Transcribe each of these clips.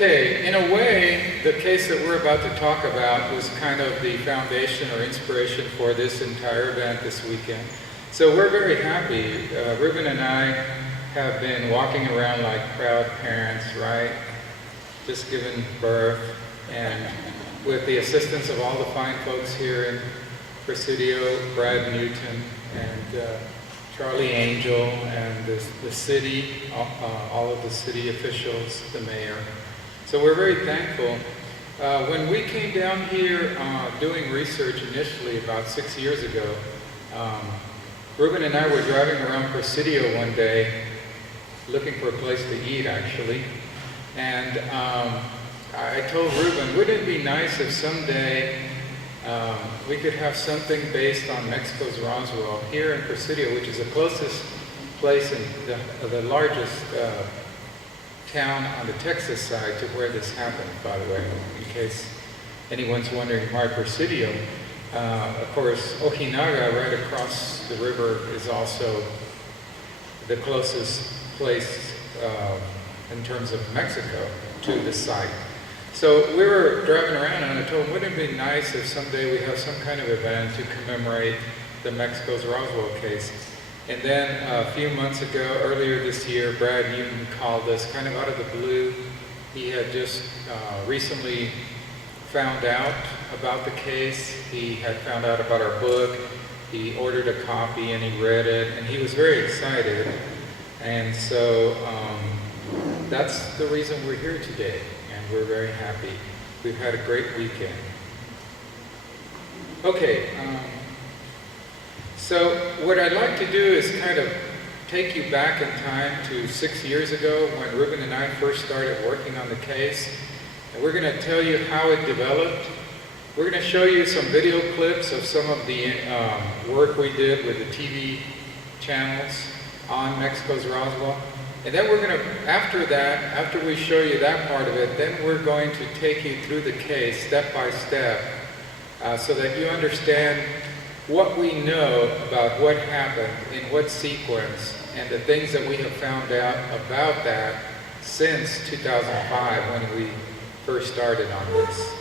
Okay, in a way, the case that we're about to talk about was kind of the foundation or inspiration for this entire event this weekend. So we're very happy. Ruben and I have been walking around like proud parents, right? Just giving birth, and with the assistance of all the fine folks here in Presidio, Brad Newton, and Charlie Angel, and the city, all of the city officials, the mayor. So we're very thankful. When we came down here doing research initially about 6 years ago, Ruben and I were driving around Presidio one day looking for a place to eat, actually. And I told Ruben, wouldn't it be nice if someday we could have something based on Mexico's Roswell here in Presidio, which is the closest place in the largest town on the Texas side to where this happened, by the way, in case anyone's wondering why Presidio. Of course, Ojinaga, right across the river, is also the closest place in terms of Mexico to the site. So we were driving around and I told him, wouldn't it be nice if someday we have some kind of event to commemorate the Mexico's Roswell case? And then a few months ago, earlier this year, Brad Newton called us kind of out of the blue. He had just recently found out about the case. He had found out about our book. He ordered a copy and he read it, and he was very excited. And so that's the reason we're here today, and we're very happy. We've had a great weekend. Okay, so what I'd like to do is kind of take you back in time to 6 years ago when Ruben and I first started working on the case. And we're going to tell you how it developed. We're going to show you some video clips of some of the work we did with the TV channels on Mexico's Roswell. And then we're going to, after that, after we show you that part of it, then we're going to take you through the case step by step so that you understand what we know about what happened in what sequence and the things that we have found out about that since 2005 when we first started on this.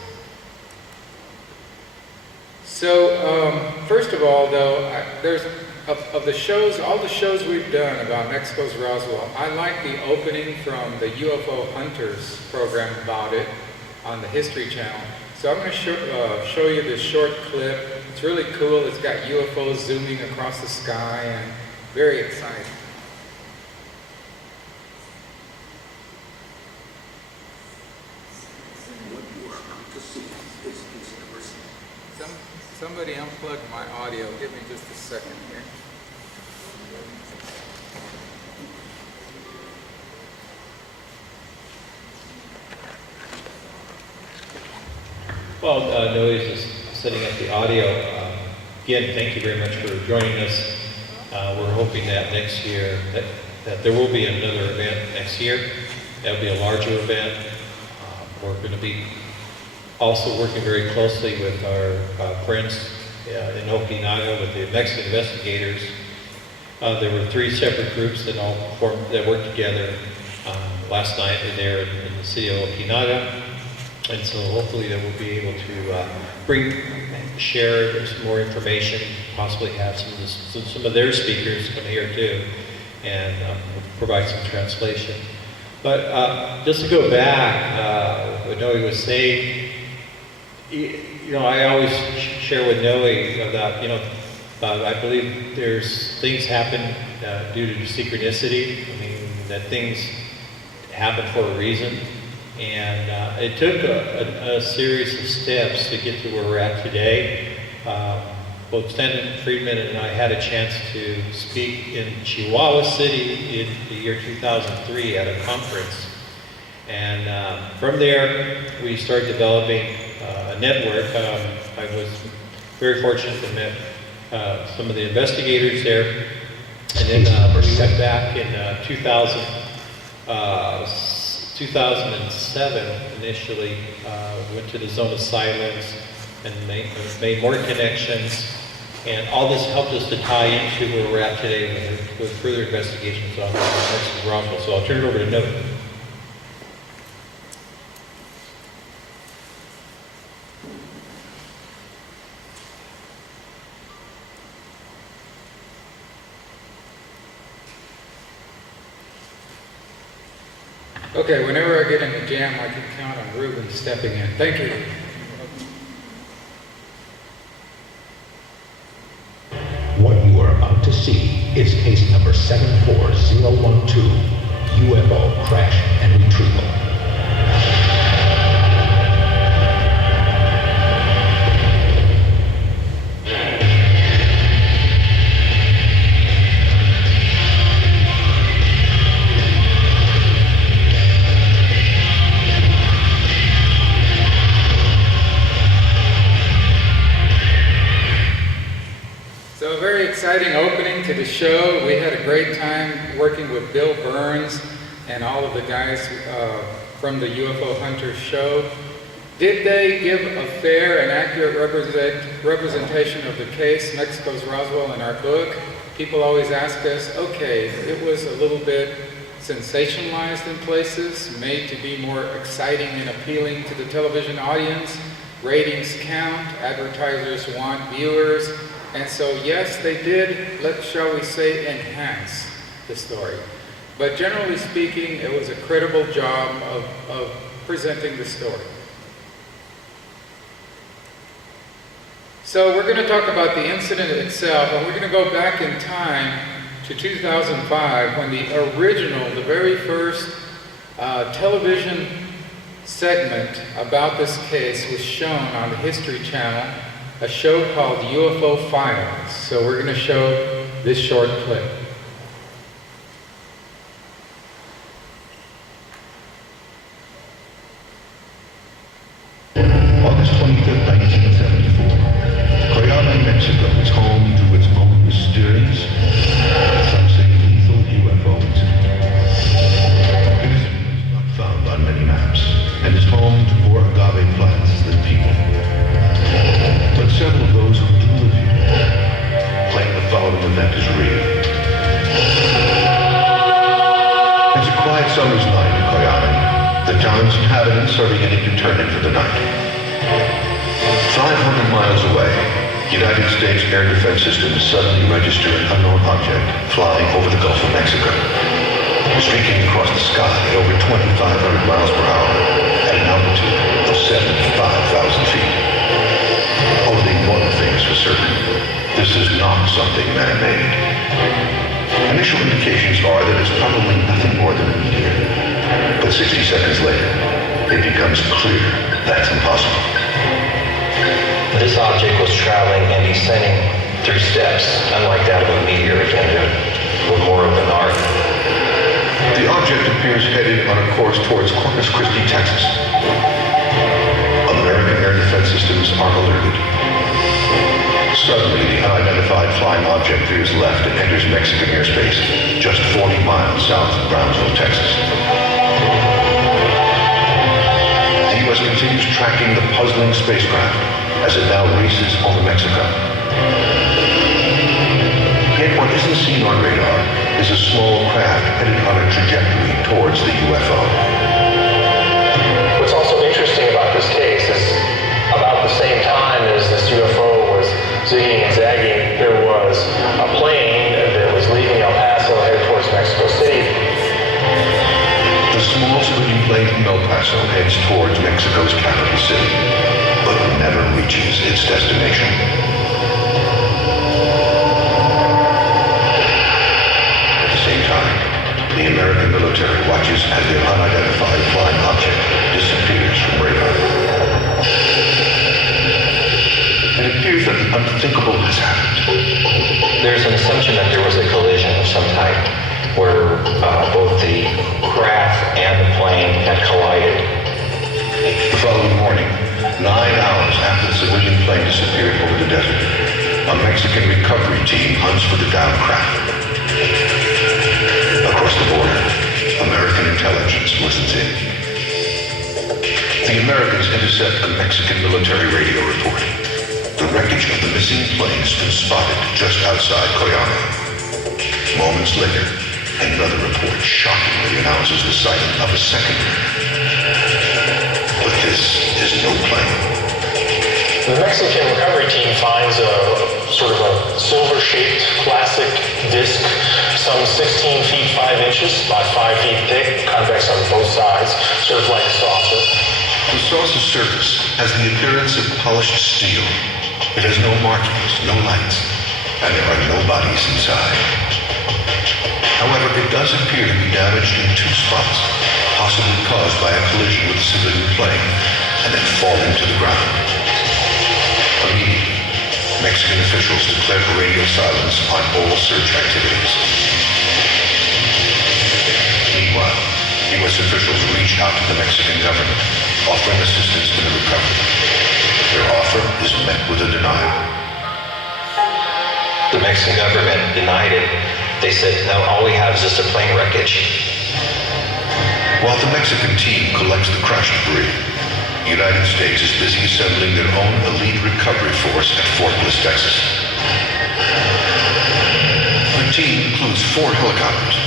So first of all, though, there's of the shows, all the shows we've done about Mexico's Roswell, I like the opening from the UFO Hunters program about it on the History Channel. So I'm going to show you this short clip. It's really cool. It's got UFOs zooming across the sky and very exciting. Somebody unplugged my audio. Give me just a second here. Well, Noe is just setting up the audio. Again, thank you very much for joining us. We're hoping that next year, that there will be another event next year. That'll be a larger event. We're going to be also working very closely with our friends in Ojinaga with the Mexican investigators. There were 3 separate groups that all worked together last night there in the city of Ojinaga. And so hopefully that we'll be able to share some more information, possibly have some of their speakers come here too, and provide some translation. But just to go back, what Noe was saying, you know, I always share with Noe that, you know, I believe there's things happen due to synchronicity. I mean, that things happen for a reason. And it took a series of steps to get to where we're at today. Both Stanton Friedman and I had a chance to speak in Chihuahua City in the year 2003 at a conference. And from there, we started developing a network. I was very fortunate to meet some of the investigators there. And then we went back in 2007 initially, went to the zone of silence and made more connections, and all this helped us to tie into where we're at today with further investigations on Roswell. So I'll turn it over to Noe. Okay, whenever I get in a jam, I can count on Ruben stepping in. Thank you. What you are about to see is case number 74012, UFO crash and retrieval. So a very exciting opening to the show. We had a great time working with Bill Burns and all of the guys from the UFO Hunters show. Did they give a fair and accurate representation of the case, Mexico's Roswell, in our book? People always ask us, okay, it was a little bit sensationalized in places, made to be more exciting and appealing to the television audience. Ratings count, advertisers want viewers. And so, yes, they did, shall we say, enhance the story. But generally speaking, it was a credible job of presenting the story. So we're going to talk about the incident itself, and we're going to go back in time to 2005 when the very first television segment about this case was shown on the History Channel, a show called UFO Files. So we're going to show this short clip. August 25th, 1974. Cuyama, Mexico is home to its own mysterious, some say lethal UFO incident. It is not found on many maps and is home to more agave plants than people. But several of those who do live here claim the following event is real. It's a quiet summer's night in Cuyama. The town's inhabitants are beginning to turn in for the night. 500 miles away, United States air defense systems suddenly register an unknown object flying over the Gulf of Mexico, streaking across the sky at over 2,500 miles per hour at an altitude of 75,000 feet. Only one thing is for certain. This is not something man-made. Initial indications are that it's probably nothing more than a meteor. But 60 seconds later, it becomes clear that's impossible. This object was traveling and descending through steps, unlike that of a meteor, again, with more of an arc. The object appears headed on a course towards Corpus Christi, Texas. American air defense systems are alerted. Suddenly, the unidentified flying object veers left and enters Mexican airspace, just 40 miles south of Brownsville, Texas. The U.S. continues tracking the puzzling spacecraft as it now races over Mexico. Yet what isn't seen on radar is a small craft headed on a trajectory towards the UFO. What's also interesting about this case is about the same time as this UFO was zigging and zagging, there was a plane that was leaving El Paso headed towards Mexico City. The small civilian plane from El Paso heads towards Mexico's capital city, but never reaches its destination. At the same time, the American military watches as their unidentified flying object disappears from radar. It appears that the unthinkable has happened. There's an assumption that there was a collision of some type where both the craft and the plane had collided. The following morning, 9 hours after the civilian plane disappeared over the desert, a Mexican recovery team hunts for the downed craft. Across the border, American intelligence listens in. The Americans intercept a Mexican military radio report. The wreckage of the missing plane has been spotted just outside Cuyama. Moments later, another report shockingly announces the sighting of a second. But this is no plane. The Mexican recovery team finds a sort of a silver-shaped plastic disc some 16 feet 5 inches by 5 feet thick, convex on both sides, sort of like a saucer. The saucer's surface has the appearance of polished steel. It has no markings, no lights, and there are no bodies inside. However, it does appear to be damaged in 2 spots, possibly caused by a collision with a civilian plane and then falling to the ground. Immediately, Mexican officials declared radio silence on all search activities. Meanwhile, U.S. officials reached out to the Mexican government, offering assistance in the recovery. Their offer is met with a denial. The Mexican government denied it. They said, no, all we have is just a plane wreckage. While the Mexican team collects the crash debris, the United States is busy assembling their own elite recovery force at Fort Bliss, Texas. The team includes 4 helicopters,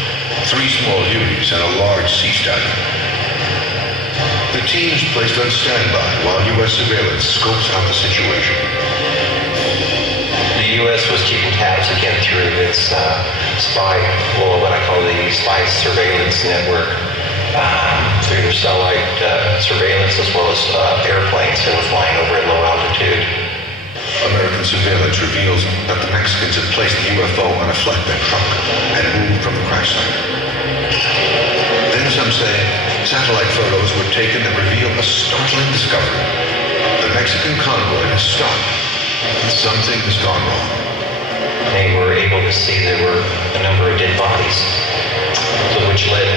3 small Hueys, and a large Sea Stallion. The team is placed on standby while U.S. surveillance scopes out the situation. The U.S. was keeping tabs again through its spy, or what I call the spy surveillance network, through their satellite surveillance as well as airplanes that were flying over at low altitude. American surveillance reveals that the Mexicans had placed the UFO on a flatbed truck and moved from the crash site. Then some say satellite photos were taken that reveal a startling discovery. The Mexican convoy has stopped, and something has gone wrong. They were able to see there were a number of dead bodies, so which led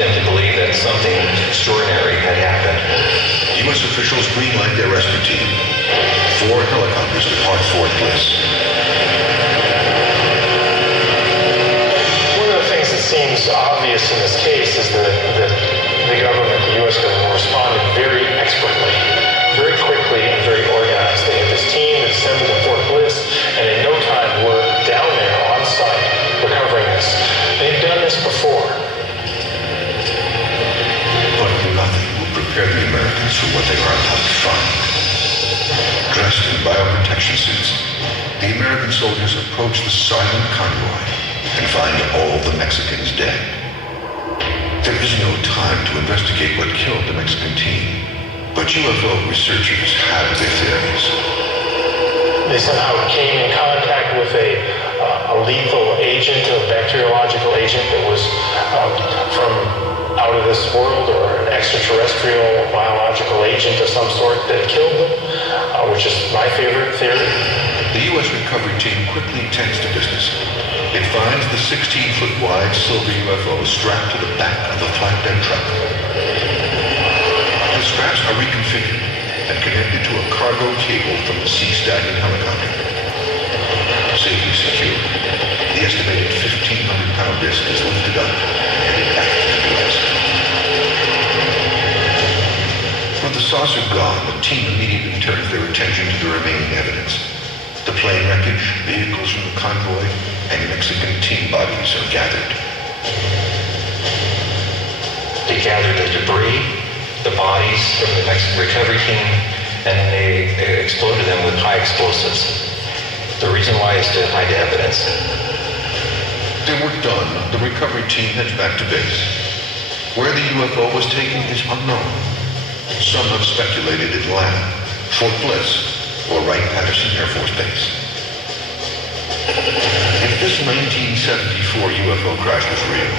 them to believe that something extraordinary had happened. U.S. officials greenlight their rescue team. 4 helicopters depart Fort Bliss. One of the things that seems obvious in this case is that the government, the U.S. government, responded very expertly, very quickly, and very organized. They had this team that assembled in Fort Bliss, and in no time were down there on site recovering this. They've done this before. But nothing will prepare the Americans for what they are about to find. Dressed in bioprotection suits, the American soldiers approach the silent convoy and find all the Mexicans dead. There is no time to investigate what killed the Mexican team, but UFO researchers have their theories. They somehow came in contact with a lethal agent, a bacteriological agent that was from out of this world, or an extraterrestrial biological agent of some sort that killed them, which is my favorite theory. The U.S. recovery team quickly tends to business. It finds the 16-foot wide silver UFO strapped to the back of a flatbed truck. The straps are reconfigured and connected to a cargo cable from the Sea Stallion helicopter. Safely secured, the estimated 1,500-pound disc is lifted up and headed back to the U.S. With the saucer gone, the team immediately turns their attention to the remaining evidence. The plane wreckage, vehicles from the convoy, and Mexican team bodies are gathered. They gathered the debris, the bodies from the Mexican recovery team, and they exploded them with high explosives. The reason why is to hide the evidence. Their work done, the recovery team heads back to base. Where the UFO was taken is unknown. Some have speculated it landed Fort Bliss or Wright-Patterson Air Force Base. If this 1974 UFO crash was real,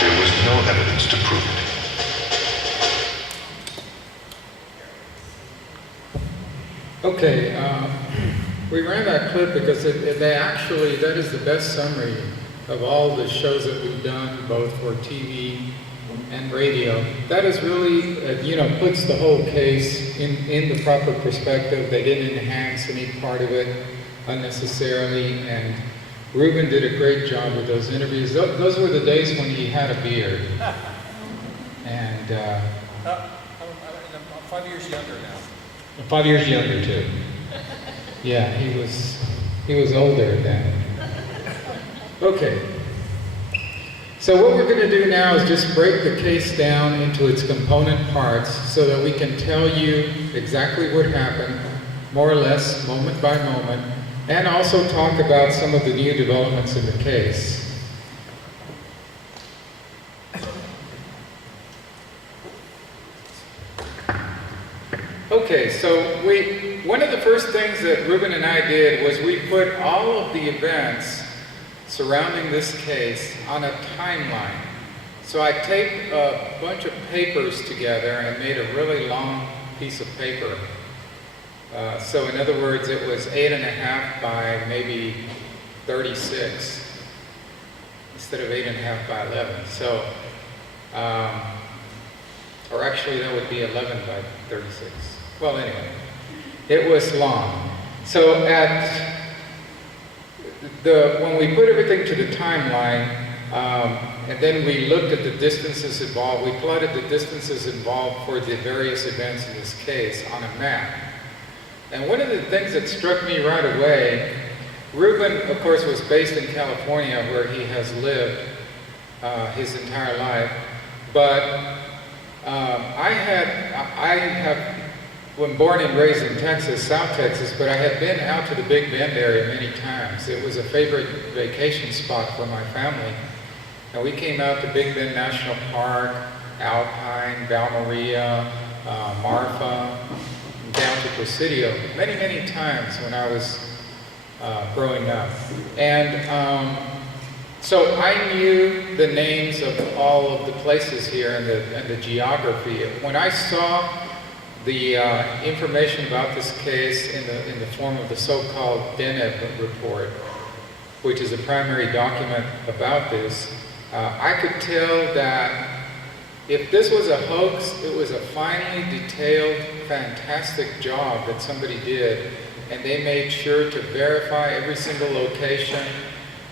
there was no evidence to prove it. Okay, we ran that clip because that is the best summary of all the shows that we've done, both for TV and radio. That is really, puts the whole case in the proper perspective. They didn't enhance any part of it unnecessarily, and Ruben did a great job with those interviews. Those were the days when he had a beard. And I'm 5 years younger now. 5 years younger, too. yeah, he was older then. Okay. So what we're going to do now is just break the case down into its component parts so that we can tell you exactly what happened, more or less, moment by moment, and also talk about some of the new developments in the case. Okay, so one of the first things that Ruben and I did was we put all of the events surrounding this case on a timeline. So I taped a bunch of papers together and made a really long piece of paper. So in other words, it was 8.5 by maybe 36 instead of 8.5 by 11. So, or actually that would be 11 by 36. Well, anyway, it was long. So when we put everything to the timeline, and then we looked at the distances involved, we plotted the distances involved for the various events in this case on a map. And one of the things that struck me right away, Ruben, of course, was based in California, where he has lived his entire life. But I was born and raised in Texas, South Texas, but I had been out to the Big Bend area many times. It was a favorite vacation spot for my family. And we came out to Big Bend National Park, Alpine, Val Maria, Marfa, down to Presidio many, many times when I was growing up. And so I knew the names of all of the places here and the geography. When I saw the information about this case in the form of the so-called Deneb report, which is a primary document about this, I could tell that if this was a hoax, it was a finely detailed, fantastic job that somebody did, and they made sure to verify every single location,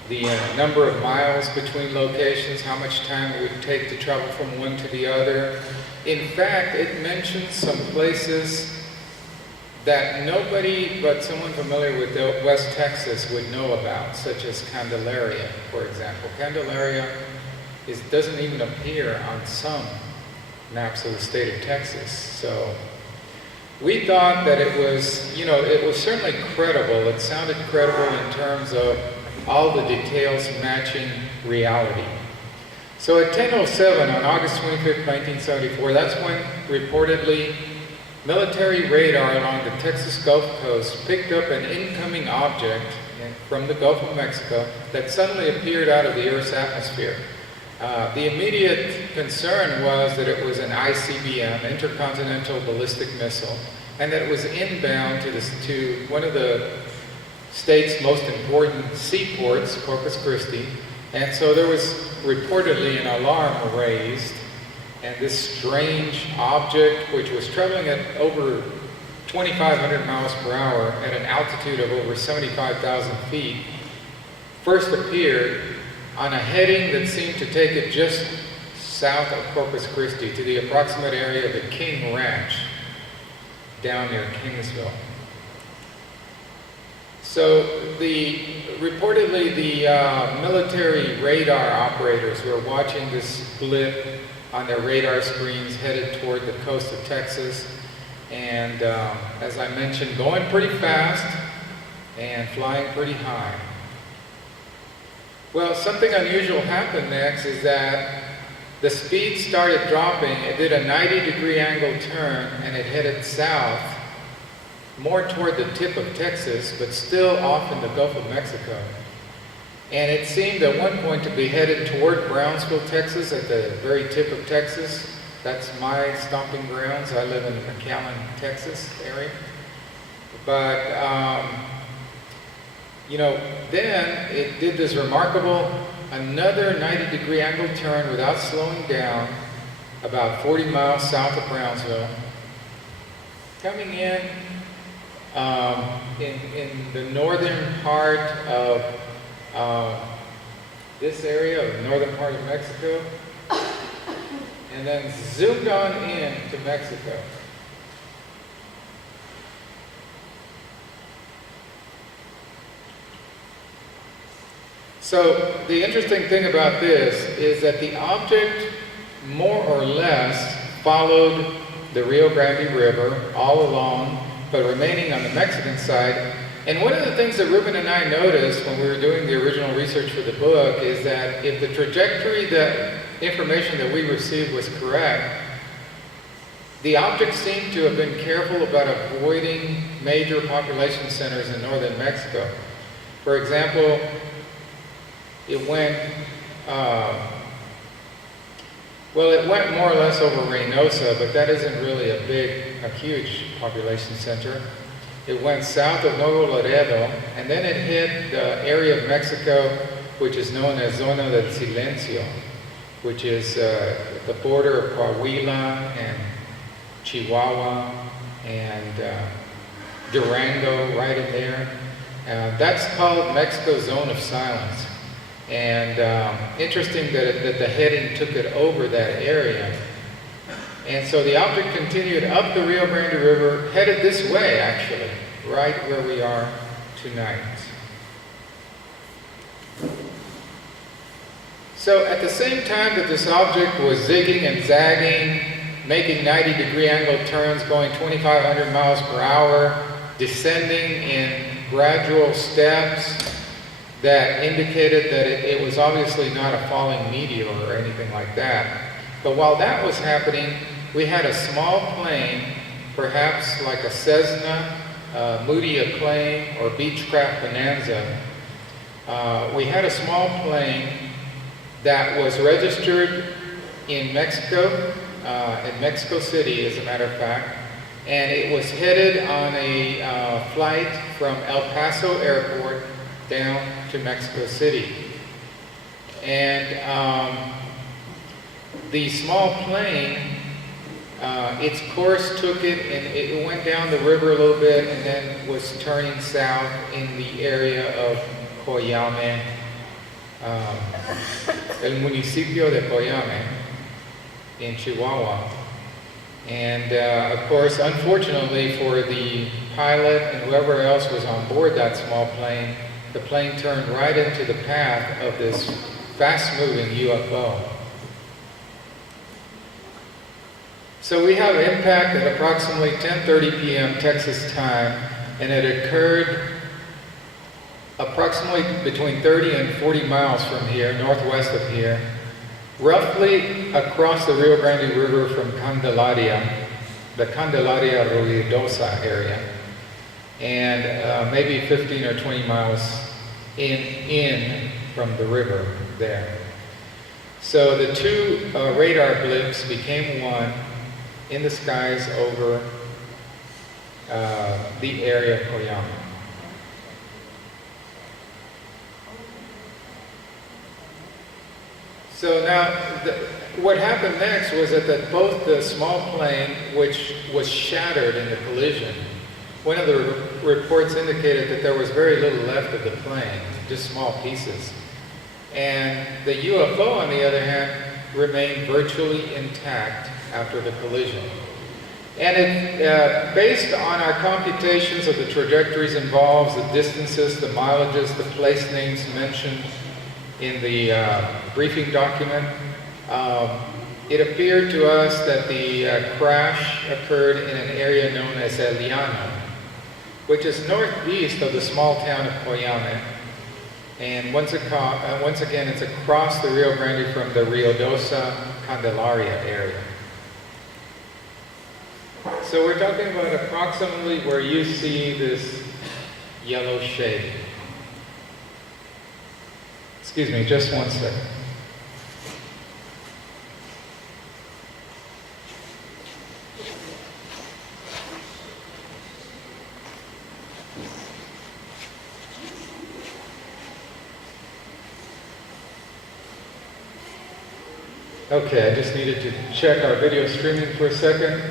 the number of miles between locations, how much time it would take to travel from one to the other. In fact, it mentions some places that nobody but someone familiar with West Texas would know about, such as Candelaria, for example. Candelaria doesn't even appear on some maps of the state of Texas. So we thought that it was, it was certainly credible. It sounded credible in terms of all the details matching reality. So at 10:07 on August 25th, 1974, that's when reportedly military radar along the Texas Gulf Coast picked up an incoming object from the Gulf of Mexico that suddenly appeared out of the Earth's atmosphere. The immediate concern was that it was an ICBM, Intercontinental Ballistic Missile, and that it was inbound to one of the state's most important seaports, Corpus Christi. And so there was reportedly an alarm raised, and this strange object, which was traveling at over 2,500 miles per hour at an altitude of over 75,000 feet, first appeared on a heading that seemed to take it just south of Corpus Christi to the approximate area of the King Ranch down near Kingsville. So reportedly the military radar operators were watching this blip on their radar screens headed toward the coast of Texas, and as I mentioned, going pretty fast and flying pretty high. Well, something unusual happened next is that the speed started dropping. It did a 90-degree angle turn and it headed south, more toward the tip of Texas, but still off in the Gulf of Mexico. And it seemed at one point to be headed toward Brownsville, Texas, at the very tip of Texas. That's my stomping grounds. I live in the McAllen, Texas area. But, then it did this remarkable, another 90-degree angle turn without slowing down, about 40 miles south of Brownsville, coming in the northern part of this area, of the northern part of Mexico, and then zoomed on in to Mexico. So the interesting thing about this is that the object more or less followed the Rio Grande River all along, but remaining on the Mexican side. And one of the things that Ruben and I noticed when we were doing the original research for the book is that if the trajectory, the information that we received was correct, The object seemed to have been careful about avoiding major population centers in northern Mexico. For example, it went, well, it went more or less over Reynosa, but that isn't really a huge population center. It went south of Nuevo Laredo, and then it hit the area of Mexico which is known as Zona del Silencio, which is the border of Coahuila and Chihuahua and Durango right in there. That's called Mexico Zone of Silence. And interesting that the heading took it over that area. And so the object continued up the Rio Grande River, headed this way actually, right where we are tonight. So at the same time that this object was zigging and zagging, making 90-degree angle turns, going 2,500 miles per hour, descending in gradual steps that indicated that it was obviously not a falling meteor or anything like that. But while that was happening, we had a small plane, perhaps like a Cessna, Moody Acclaim, or Beechcraft Bonanza. We had a small plane that was registered in Mexico City, as a matter of fact, and it was headed on a flight from El Paso Airport down to Mexico City. And the small plane, its course took it, and it went down the river a little bit and then was turning south in the area of Coyame, el municipio de Coyame in Chihuahua. And of course, unfortunately for the pilot and whoever else was on board that small plane, the plane turned right into the path of this fast-moving UFO. So we have impact at approximately 10:30 p.m. Texas time, and it occurred approximately between 30 and 40 miles from here, northwest of here, roughly across the Rio Grande River from Candelaria, the Candelaria Ruidosa area, and maybe 15 or 20 miles in from the river there. So the two radar blips became one in the skies over the area of Coyame. So now, what happened next was that both the small plane, which was shattered in the collision, one of the reports indicated that there was very little left of the plane, just small pieces. And the UFO, on the other hand, remained virtually intact after the collision. And it, based on our computations of the trajectories involved, the distances, the mileages, the place names mentioned in the briefing document, it appeared to us that the crash occurred in an area known as El Llano, which is northeast of the small town of Coyame. And once again, it's across the Rio Grande from the Ruidosa, Candelaria area. So we're talking about approximately where you see this yellow shade. Excuse me, just one second. Okay, I just needed to check our video streaming for a second.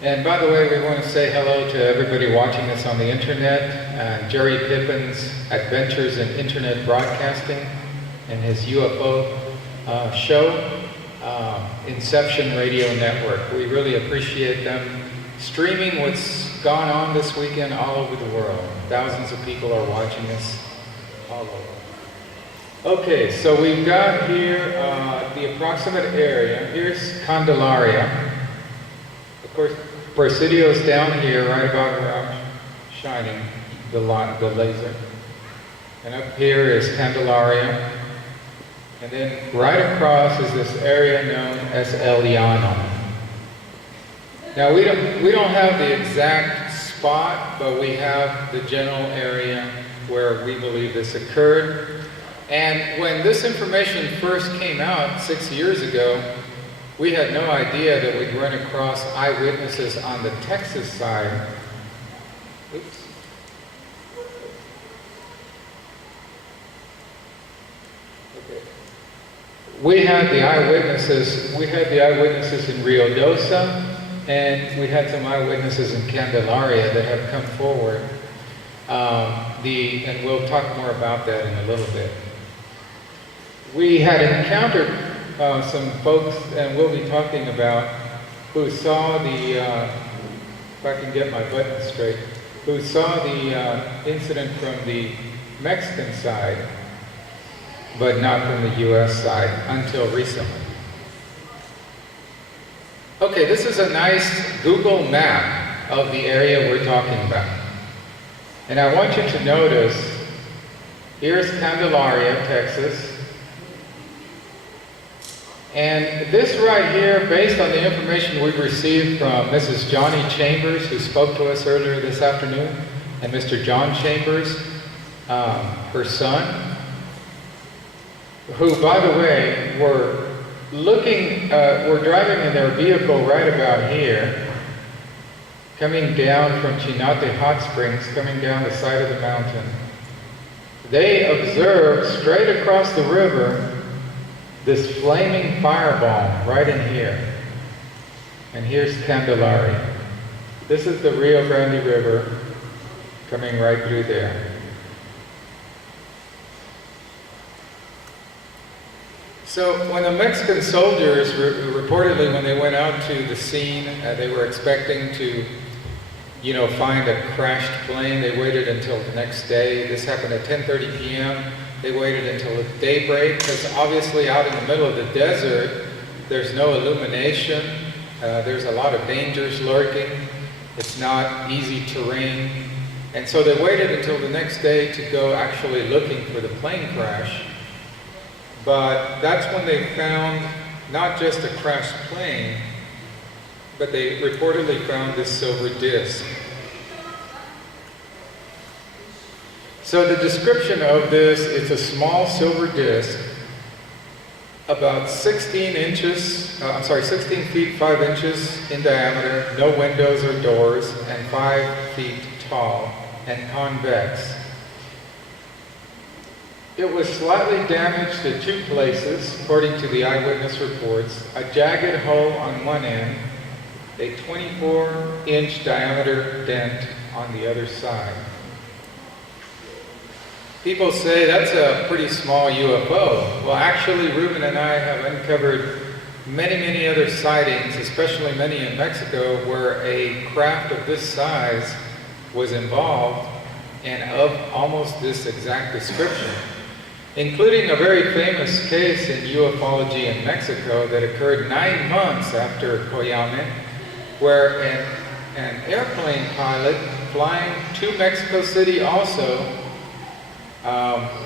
And by the way, we want to say hello to everybody watching us on the internet. Jerry Pippin's Adventures in Internet Broadcasting and his UFO show, Inception Radio Network. We really appreciate them streaming what's gone on this weekend all over the world. Thousands of people are watching us all over. Okay, so we've got here the approximate area. Here's Candelaria. Of course, Presidio is down here, right about where I'm shining the laser. And up here is Candelaria. And then right across is this area known as El Llano. Now we don't have the exact spot, but we have the general area where we believe this occurred. And when this information first came out 6 years ago, we had no idea that we'd run across eyewitnesses on the Texas side. Oops. Okay. We had the eyewitnesses in Rio Dosa, and we had some eyewitnesses in Candelaria that have come forward. And we'll talk more about that in a little bit. We had encountered some folks, and we'll be talking about, who saw the, if I can get my button straight, who saw the incident from the Mexican side, but not from the U.S. side until recently. Okay, this is a nice Google map of the area we're talking about. And I want you to notice, here's Candelaria, Texas. And this right here, based on the information we've received from Mrs. Johnny Chambers, who spoke to us earlier this afternoon, and Mr. John Chambers, her son, who, by the way, were driving in their vehicle right about here, coming down from Chinate Hot Springs, coming down the side of the mountain. They observed straight across the river this flaming fireball right in here. And here's Candelaria. This is the Rio Grande River coming right through there. So when the Mexican soldiers, reportedly when they went out to the scene, they were expecting to, find a crashed plane. They waited until the next day. This happened at 10:30 p.m. They waited until daybreak, because obviously out in the middle of the desert, there's no illumination. There's a lot of dangers lurking. It's not easy terrain. And so they waited until the next day to go actually looking for the plane crash. But that's when they found not just a crashed plane, but they reportedly found this silver disc. So the description of this, it's a small silver disc, about 16 feet 5 inches in diameter, no windows or doors, and 5 feet tall, and convex. It was slightly damaged at 2 places, according to the eyewitness reports. A jagged hole on one end, a 24-inch diameter dent on the other side. People say that's a pretty small UFO. Well, actually, Ruben and I have uncovered many other sightings, especially many in Mexico, where a craft of this size was involved and of almost this exact description, including a very famous case in ufology in Mexico that occurred 9 months after Coyame, where an airplane pilot flying to Mexico City also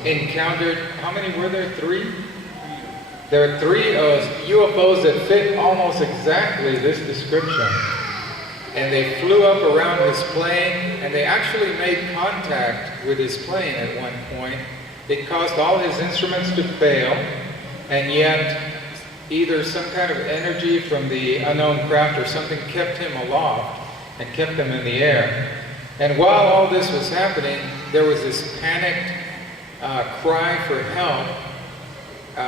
encountered, how many were there? 3? There are 3 UFOs that fit almost exactly this description. And they flew up around his plane, and they actually made contact with his plane at one point. It caused all his instruments to fail, and yet either some kind of energy from the unknown craft or something kept him aloft and kept him in the air. And while all this was happening, there was this panicked cry for help.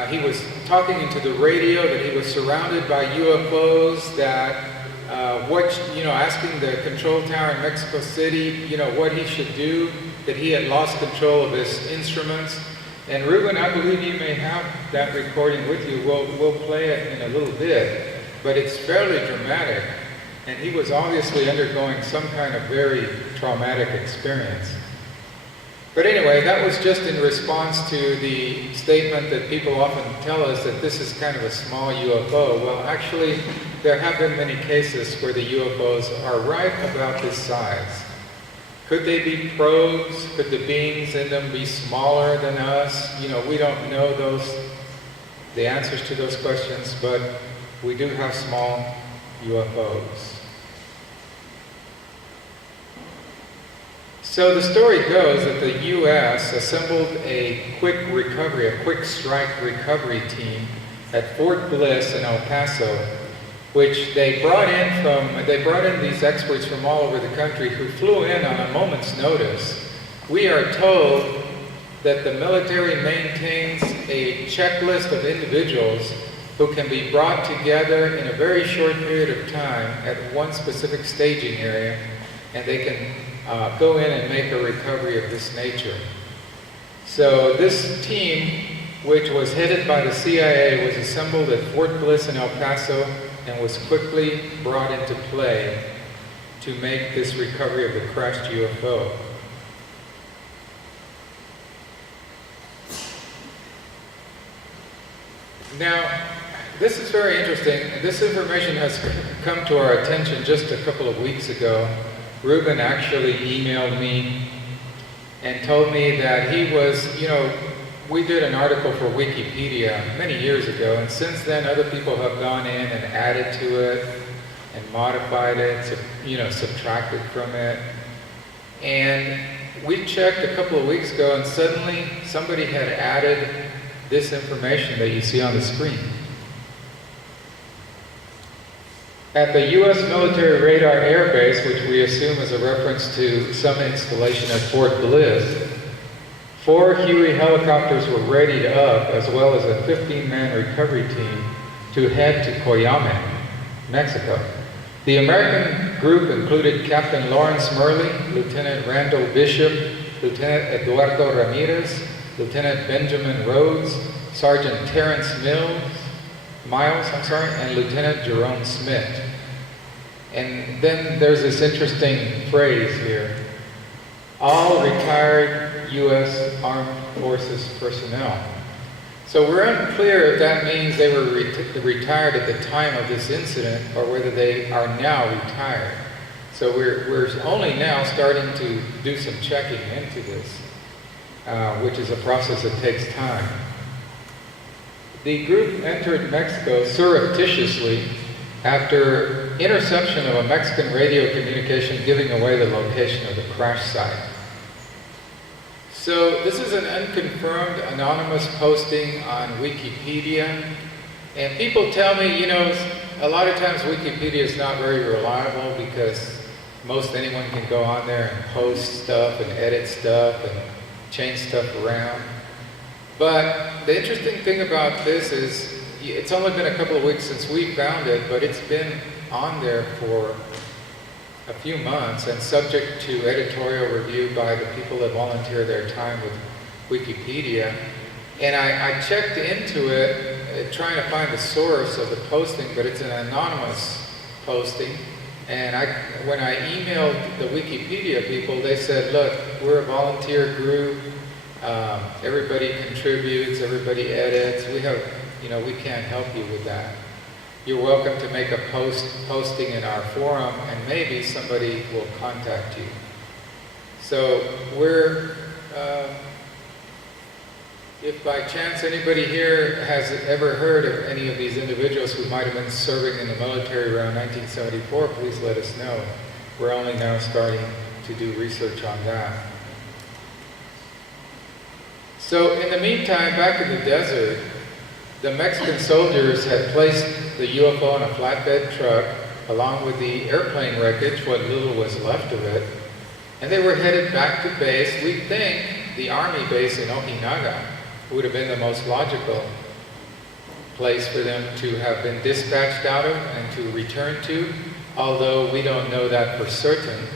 He was talking into the radio that he was surrounded by UFOs, that asking the control tower in Mexico City, what he should do, that he had lost control of his instruments. And Ruben, I believe you may have that recording with you. We'll play it in a little bit, but it's fairly dramatic. And he was obviously undergoing some kind of very traumatic experience. But anyway, that was just in response to the statement that people often tell us that this is kind of a small UFO. Well, actually, there have been many cases where the UFOs are right about this size. Could they be probes? Could the beings in them be smaller than us? We don't know the answers to those questions, but we do have small UFOs. So the story goes that the U.S. assembled a quick strike recovery team at Fort Bliss in El Paso, which they brought in these experts from all over the country who flew in on a moment's notice. We are told that the military maintains a checklist of individuals who can be brought together in a very short period of time at one specific staging area, and they can go in and make a recovery of this nature. So this team, which was headed by the CIA, was assembled at Fort Bliss in El Paso and was quickly brought into play to make this recovery of the crashed UFO. Now, this is very interesting. This information has come to our attention just a couple of weeks ago. Ruben actually emailed me and told me that he was, we did an article for Wikipedia many years ago, and since then other people have gone in and added to it and modified it, subtracted from it. And we checked a couple of weeks ago, and suddenly somebody had added this information that you see on the screen. At the U.S. military radar air base, which we assume is a reference to some installation at Fort Bliss, 4 Huey helicopters were readied up, as well as a 15-man recovery team to head to Coyame, Mexico. The American group included Captain Lawrence Murley, Lieutenant Randall Bishop, Lieutenant Eduardo Ramirez, Lieutenant Benjamin Rhodes, Sergeant Terrence Miles, and Lieutenant Jerome Smith. And then there's this interesting phrase here: all retired U.S. Armed Forces personnel. So we're unclear if that means they were retired at the time of this incident or whether they are now retired. So we're only now starting to do some checking into this, which is a process that takes time. The group entered Mexico surreptitiously after interception of a Mexican radio communication giving away the location of the crash site. So this is an unconfirmed anonymous posting on Wikipedia, and people tell me, a lot of times Wikipedia is not very reliable because most anyone can go on there and post stuff and edit stuff and change stuff around. But the interesting thing about this is it's only been a couple of weeks since we found it, but it's been on there for a few months and subject to editorial review by the people that volunteer their time with Wikipedia. And I checked into it, trying to find the source of the posting, but it's an anonymous posting. And when I emailed the Wikipedia people, they said, look, we're a volunteer group. Everybody contributes, everybody edits. We can't help you with that. You're welcome to make a posting in our forum, and maybe somebody will contact you. So if by chance anybody here has ever heard of any of these individuals who might have been serving in the military around 1974, please let us know. We're only now starting to do research on that. So in the meantime, back in the desert, the Mexican soldiers had placed the UFO in a flatbed truck along with the airplane wreckage, what little was left of it, and they were headed back to base. We think the Army base in Ojinaga would have been the most logical place for them to have been dispatched out of and to return to, although we don't know that for certain.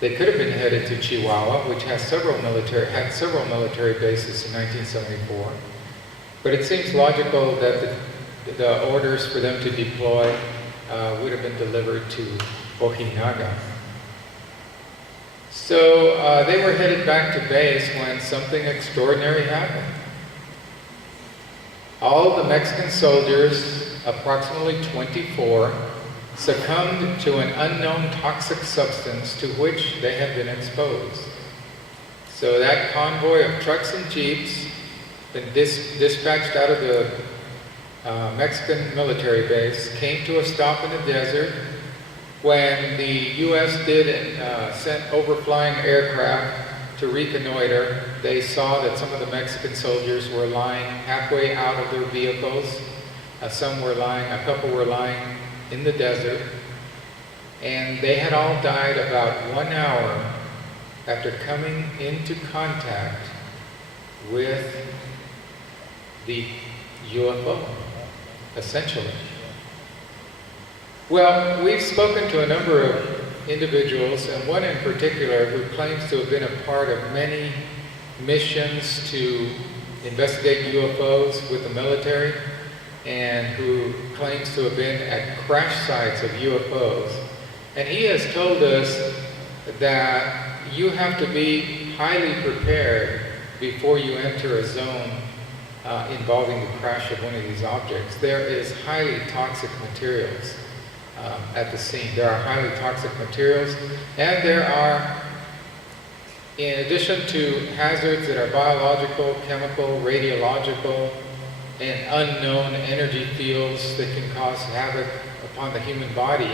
They could have been headed to Chihuahua, which had several military bases in 1974. But it seems logical that the orders for them to deploy would have been delivered to Ojinaga. So they were headed back to base when something extraordinary happened. All the Mexican soldiers, approximately 24, succumbed to an unknown toxic substance to which they had been exposed. So that convoy of trucks and jeeps been dispatched out of the Mexican military base, came to a stop in the desert, when the U.S. sent overflying aircraft to reconnoiter, they saw that some of the Mexican soldiers were lying halfway out of their vehicles. A couple were lying in the desert, and they had all died about 1 hour after coming into contact with the UFO, essentially. Well, we've spoken to a number of individuals, and one in particular who claims to have been a part of many missions to investigate UFOs with the military, and who claims to have been at crash sites of UFOs. And he has told us that you have to be highly prepared before you enter a zone involving the crash of one of these objects. There is highly toxic materials at the scene. There are highly toxic materials, and there are, in addition to hazards that are biological, chemical, radiological, and unknown energy fields that can cause havoc upon the human body,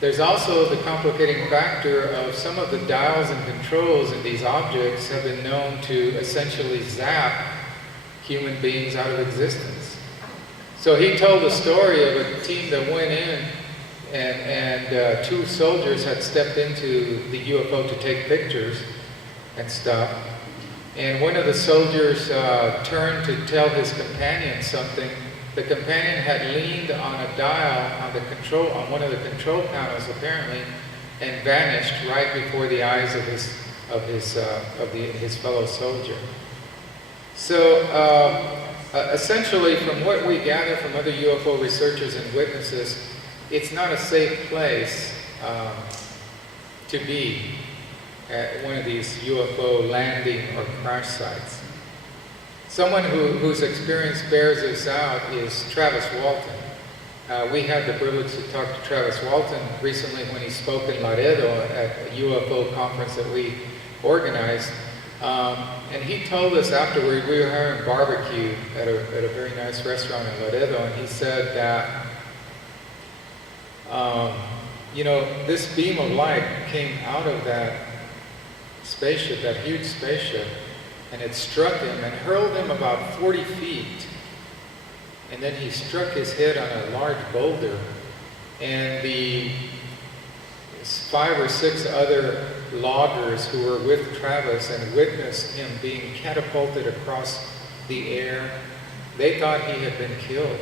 there's also the complicating factor of some of the dials and controls in these objects have been known to essentially zap human beings out of existence. So he told a story of a team that went in and 2 soldiers had stepped into the UFO to take pictures and stuff. And one of the soldiers turned to tell his companion something. The companion had leaned on a dial on one of the control panels apparently, and vanished right before the eyes of his fellow soldier. So essentially, from what we gather from other UFO researchers and witnesses, it's not a safe place to be at one of these UFO landing or crash sites. Someone whose experience bears this out is Travis Walton. We had the privilege to talk to Travis Walton recently when he spoke in Laredo at a UFO conference that we organized. And he told us afterward, we were having barbecue at a very nice restaurant in Laredo, and he said that this beam of light came out of that spaceship, that huge spaceship, and it struck him and hurled him about 40 feet. And then he struck his head on a large boulder, and the 5 or 6 other loggers who were with Travis and witnessed him being catapulted across the air, they thought he had been killed.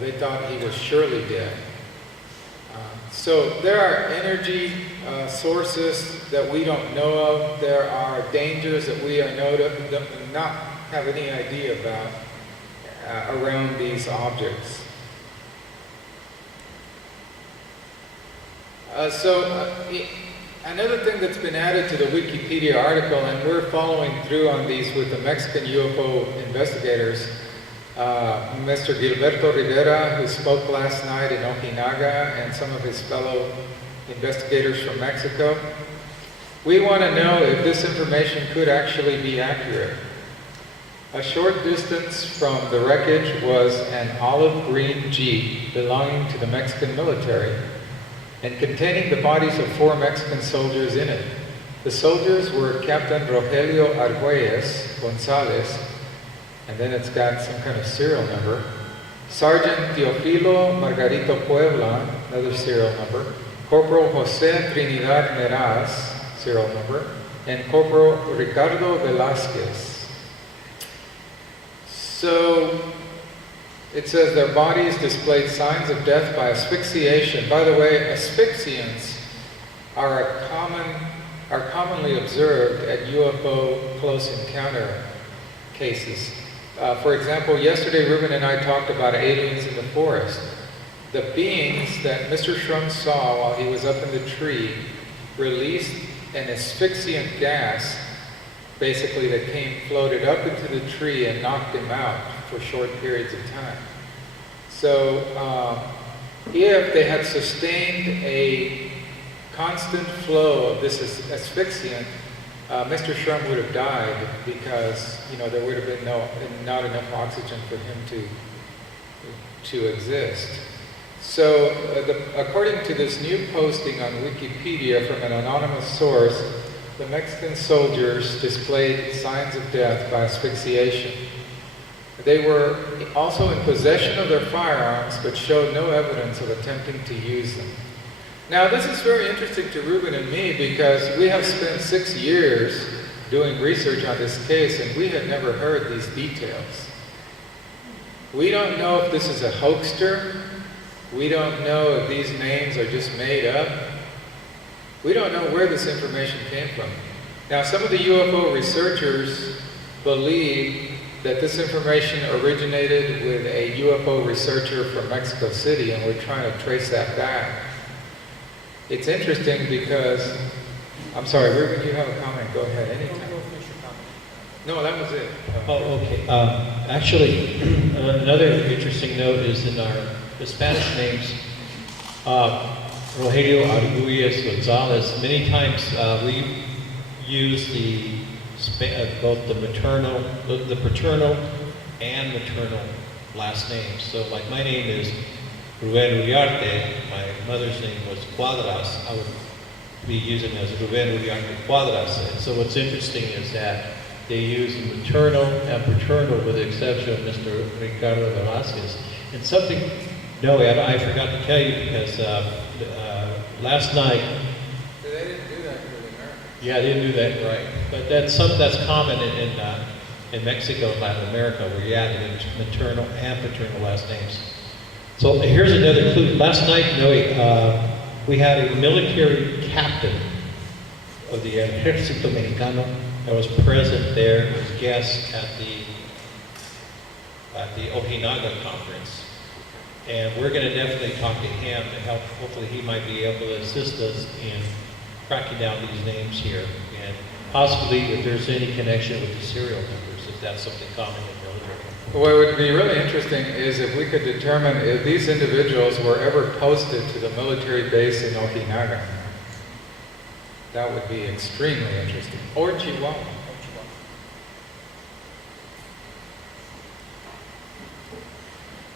They thought he was surely dead. So there are energy sources that we don't know of. There are dangers that we not have any idea about around these objects. Another thing that's been added to the Wikipedia article, and we're following through on these with the Mexican UFO investigators, Mr. Gilberto Rivera, who spoke last night in Ojinaga, and some of his fellow investigators from Mexico. We want to know if this information could actually be accurate. A short distance from the wreckage was an olive green Jeep belonging to the Mexican military and containing the bodies of 4 Mexican soldiers in it. The soldiers were Captain Rogelio Arguelles Gonzalez, and then it's got some kind of serial number, Sergeant Teofilo Margarito Puebla, another serial number, Corporal Jose Trinidad Meraz, serial number, and Corporal Ricardo Velázquez. So it says their bodies displayed signs of death by asphyxiation. By the way, asphyxiants are commonly observed at UFO close encounter cases. For example, yesterday Ruben and I talked about aliens in the forest. The beings that Mr. Shrum saw while he was up in the tree released an asphyxiant gas, basically, that floated up into the tree and knocked him out for short periods of time. So if they had sustained a constant flow of this asphyxiant, Mr. Shrum would have died because there would have been not enough oxygen for him to exist. So, according to this new posting on Wikipedia from an anonymous source, the Mexican soldiers displayed signs of death by asphyxiation. They were also in possession of their firearms, but showed no evidence of attempting to use them. Now, this is very interesting to Ruben and me because we have spent 6 years doing research on this case and we had never heard these details. We don't know if this is a hoaxer. We don't know if these names are just made up. We don't know where this information came from. Now, some of the UFO researchers believe that this information originated with a UFO researcher from Mexico City, and we're trying to trace that back. It's interesting because, I'm sorry, Ruben, you have a comment? Go ahead, anytime. Go finish your comment. No, that was it. Oh, okay. Actually, another interesting note is in the Spanish names, Rogelio Arguelles Gonzalez. Many times we use both the paternal and maternal last names. So, like my name is Ruben Uriarte. My mother's name was Cuadras. I would be using it as Ruben Uriarte Cuadras. And so, what's interesting is that they use the maternal and paternal, with the exception of Mr. Ricardo Velázquez. And something, no, I forgot to tell you because last night. They didn't do that here in America. Yeah, they didn't do that right. But that's common in Mexico and Latin America, where you add maternal and paternal last names. So here's another clue. Last night, Noe, we had a military captain of the Ejército Mexicano that was present there as guest at the Ojinaga conference. And we're going to definitely talk to him to help. Hopefully he might be able to assist us in tracking down these names here. And possibly if there's any connection with the serial numbers, if that's something common in military. What would be really interesting is if we could determine if these individuals were ever posted to the military base in Ojinaga. That would be extremely interesting. Or Chihuahua.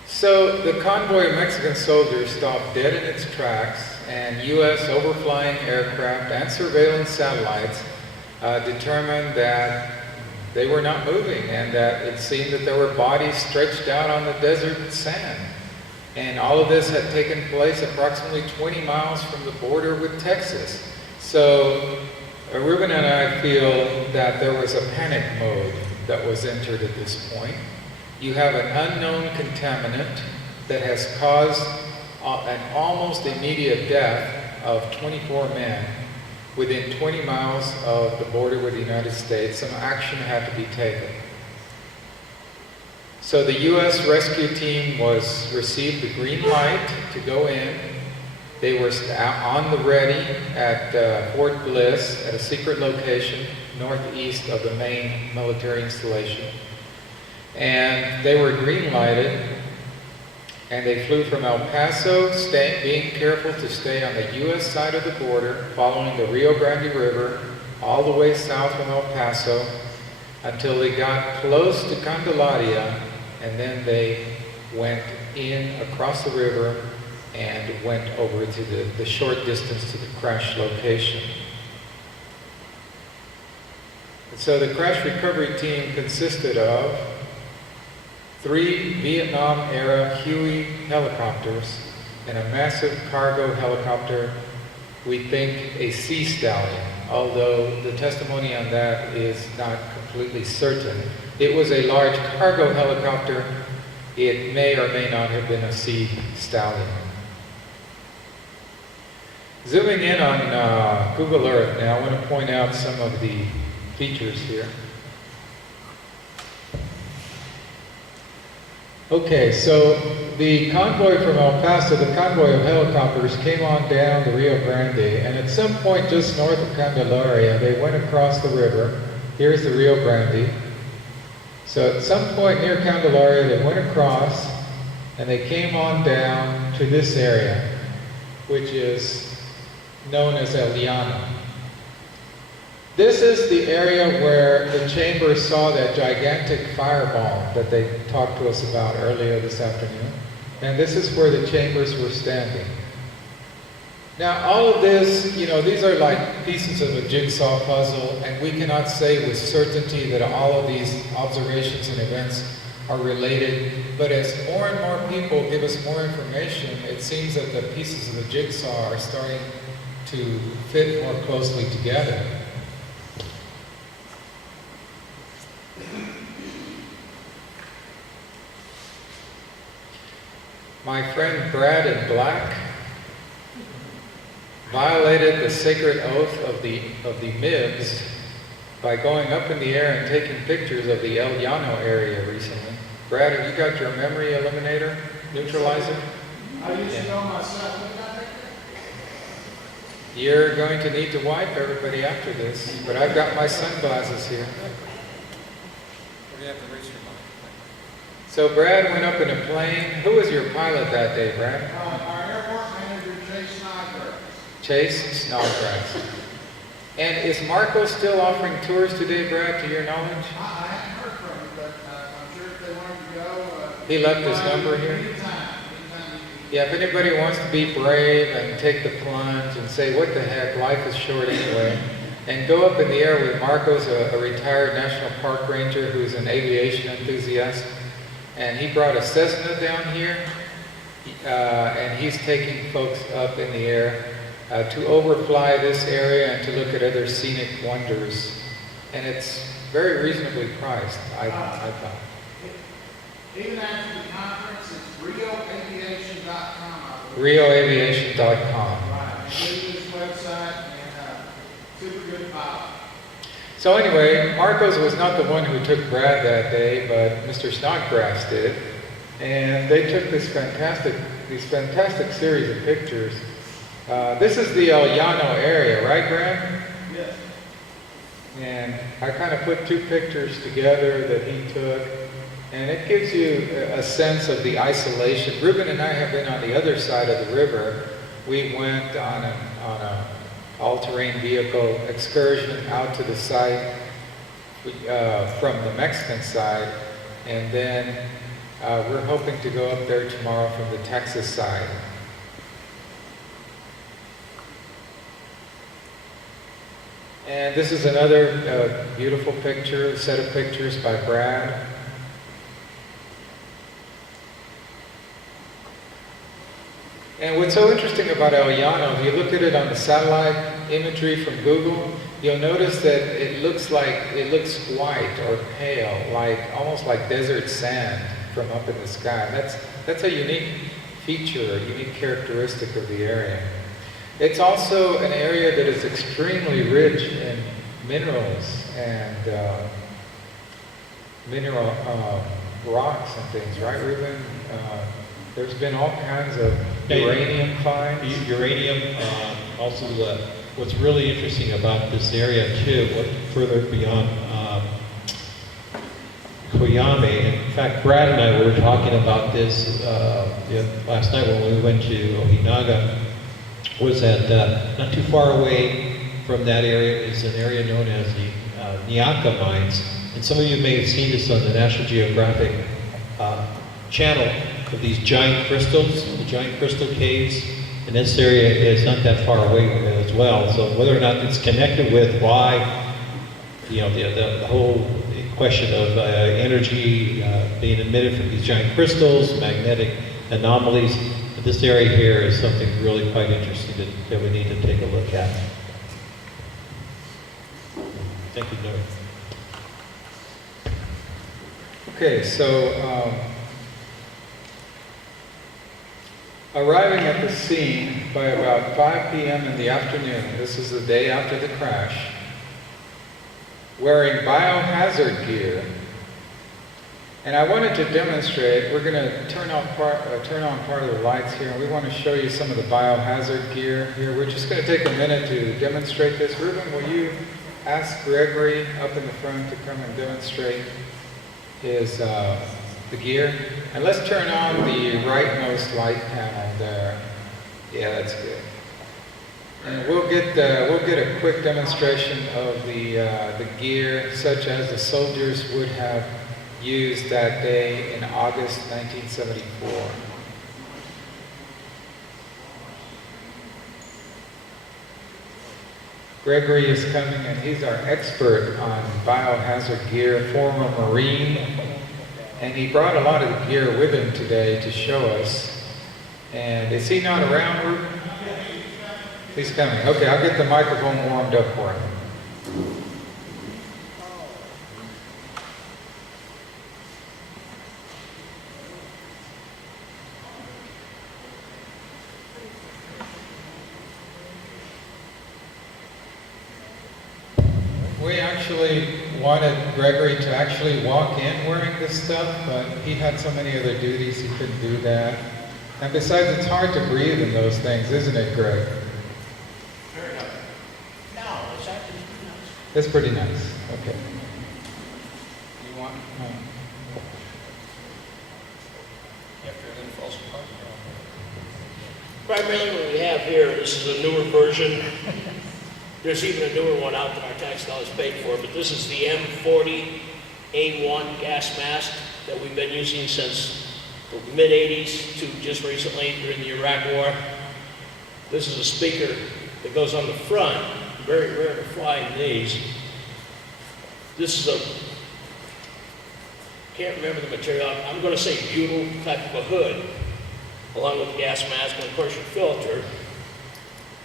So the convoy of Mexican soldiers stopped dead in its tracks, and U.S. overflying aircraft and surveillance satellites determined that they were not moving, and that it seemed that there were bodies stretched out on the desert sand. And all of this had taken place approximately 20 miles from the border with Texas. So Ruben and I feel that there was a panic mode that was entered at this point. You have an unknown contaminant that has caused an almost immediate death of 24 men within 20 miles of the border with the United States. Some action had to be taken. So the U.S. rescue team received the green light to go in. They were on the ready at Fort Bliss at a secret location northeast of the main military installation. And they were green lighted, and they flew from El Paso, being careful to stay on the U.S. side of the border, following the Rio Grande River all the way south from El Paso until they got close to Candelaria, and then they went in across the river and went over to the short distance to the crash location. So the crash recovery team consisted of 3 Vietnam-era Huey helicopters and a massive cargo helicopter, we think a Sea Stallion, although the testimony on that is not completely certain. It was a large cargo helicopter. It may or may not have been a Sea Stallion. Zooming in on Google Earth now, I want to point out some of the features here. Okay, so the convoy from El Paso, the convoy of helicopters, came on down the Rio Grande, and at some point just north of Candelaria, they went across the river. Here's the Rio Grande. So at some point near Candelaria, they went across, and they came on down to this area, which is known as El Llano. This is the area where the chamber saw that gigantic fireball that they talked to us about earlier this afternoon. And this is where the chambers were standing. Now, all of this, you know, these are like pieces of a jigsaw puzzle, and we cannot say with certainty that all of these observations and events are related. But as more and more people give us more information, it seems that the pieces of the jigsaw are starting to fit more closely together. My friend Brad in black violated the sacred oath of the MIBs by going up in the air and taking pictures of the El Llano area recently. Brad, have you got your memory eliminator, neutralizer? I used to know myself. You're going to need to wipe everybody after this, but I've got my sunglasses here. We're going to have to raise your mic. So Brad went up in a plane. Who was your pilot that day, Brad? Our airport manager, Chase Snyder. Chase Snodgrass. And is Marco still offering tours today, Brad, to your knowledge? I haven't heard from him, but I'm sure if they wanted to go... He left his number here? Anytime. Yeah, if anybody wants to be brave and take the plunge and say, what the heck, life is short anyway, and go up in the air with Marco's a retired National Park Ranger who's an aviation enthusiast, and he brought a Cessna down here, and he's taking folks up in the air to overfly this area and to look at other scenic wonders. And it's very reasonably priced, I thought. Even after the conference, it's rioaviation.com. Rioaviation.com. Right. Go to this website and super good pilot. So anyway, Marcos was not the one who took Brad that day, but Mr. Snodgrass did. And they took these fantastic series of pictures. This is the El Llano area, right, Brad? Yes. And I kind of put two pictures together that he took, and it gives you a sense of the isolation. Ruben and I have been on the other side of the river. We went on a all-terrain vehicle excursion out to the site from the Mexican side, and then we're hoping to go up there tomorrow from the Texas side. And this is another beautiful picture, set of pictures by Brad. And what's so interesting about El Llano, if you look at it on the satellite imagery from Google, you'll notice that it looks white or pale, almost like desert sand from up in the sky. That's a unique feature, a unique characteristic of the area. It's also an area that is extremely rich in minerals and mineral rocks and things, right, Ruben? There's been all kinds of uranium finds. Uranium, also what's really interesting about this area too, further beyond Koyame. In fact, Brad and I were talking about this last night when we went to Ojinaga, was that not too far away from that area is an area known as the Niaka Mines. And some of you may have seen this on the National Geographic channel of these giant crystals, the giant crystal caves. And this area is not that far away from it as well. So whether or not it's connected with why, the whole question of energy being emitted from these giant crystals, magnetic anomalies, this area here is something really quite interesting that we need to take a look at. Thank you, Noe. Okay, so arriving at the scene by about 5 p.m. in the afternoon, this is the day after the crash, wearing biohazard gear. And I wanted to demonstrate, we're going to turn on part of the lights here, and we want to show you some of the biohazard gear here. We're just going to take a minute to demonstrate this. Ruben, will you ask Gregory up in the front to come and demonstrate the gear? And let's turn on the rightmost light panel there. Yeah, that's good. And we'll get a quick demonstration of the gear, such as the soldiers would have used that day in August 1974. Gregory is coming, and he's our expert on biohazard gear, former Marine, and he brought a lot of the gear with him today to show us. And is he not around, Ruben? He's coming. Okay, I'll get the microphone warmed up for him. We actually wanted Gregory to actually walk in wearing this stuff, but he had so many other duties he couldn't do that. And besides, it's hard to breathe in those things, isn't it, Greg? Very nice. No, it's actually pretty nice. It's pretty nice. Okay. You want? After it then falls apart. Primarily what we have here, this is a newer version. There's even a newer one out that our tax dollars paid for, but this is the M40A1 gas mask that we've been using since the mid-'80s to just recently during the Iraq War. This is a speaker that goes on the front. Very rare to find these. This is a, can't remember the material, I'm going to say butyl type of a hood, along with the gas mask and of course your filter.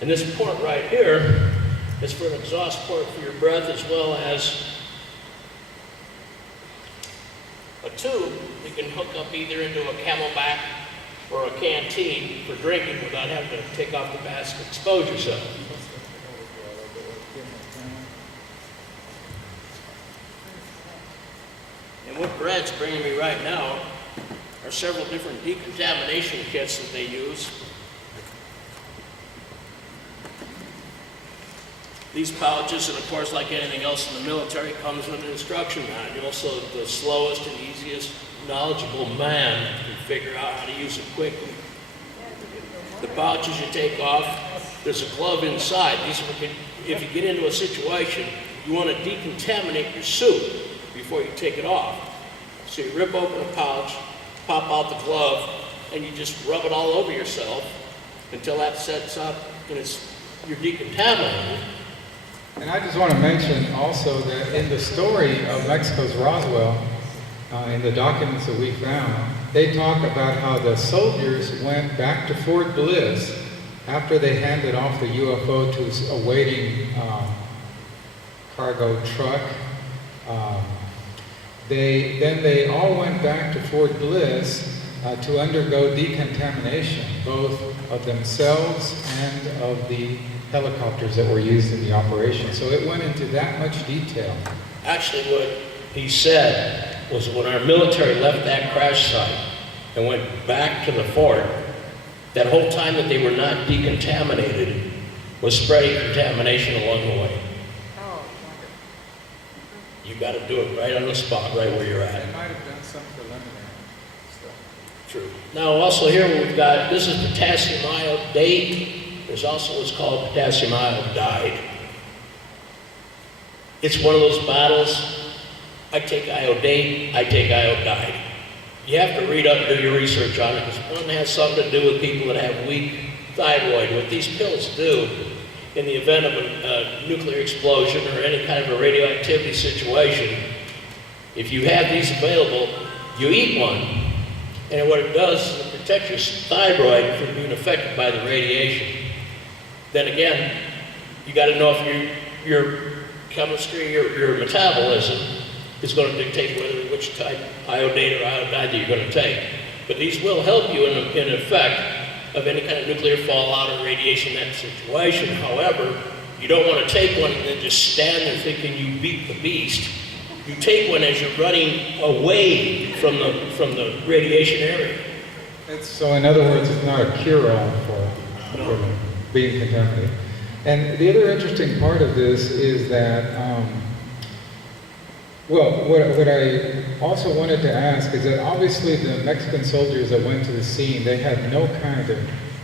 And this port right here is for an exhaust port for your breath, as well as a tube you can hook up either into a Camelback or a canteen for drinking without having to take off the mask and expose yourself. And what Brad's bringing me right now are several different decontamination kits that they use. These pouches, and of course, like anything else in the military, comes with an instruction manual, so that the slowest and easiest knowledgeable man can figure out how to use it quickly. The pouches you take off, there's a glove inside. These are, if you get into a situation, you want to decontaminate your suit before you take it off. So you rip open a pouch, pop out the glove, and you just rub it all over yourself until that sets up and you're decontaminated. And I just want to mention also that in the story of Mexico's Roswell, in the documents that we found, they talk about how the soldiers went back to Fort Bliss after they handed off the UFO to a waiting cargo truck. They all went back to Fort Bliss to undergo decontamination, both of themselves and of the helicopters that were used in the operation. So it went into that much detail. Actually, what he said was when our military left that crash site and went back to the fort, that whole time that they were not decontaminated was spreading contamination along the way. You got to do it right on the spot, right where you're at. They might have done some preliminary stuff. True. Now, also here we've got, this is potassium iodate. There's also what's called potassium iodide. It's one of those battles. I take iodate, I take iodide. You have to read up and do your research on it, because one has something to do with people that have weak thyroid. What these pills do in the event of a nuclear explosion or any kind of a radioactivity situation, if you have these available, you eat one, and what it does is it protects your thyroid from being affected by the radiation. Then again, you got to know if your chemistry, your metabolism is going to dictate which type iodate or iodide that you're going to take. But these will help you in effect of any kind of nuclear fallout or radiation in that situation. However, you don't want to take one and then just stand there thinking you beat the beast. You take one as you're running away from the radiation area. So in other words, it's not a cure-all for being contaminated. And the other interesting part of this is that, what I also wanted to ask is that obviously the Mexican soldiers that went to the scene, they had no kind of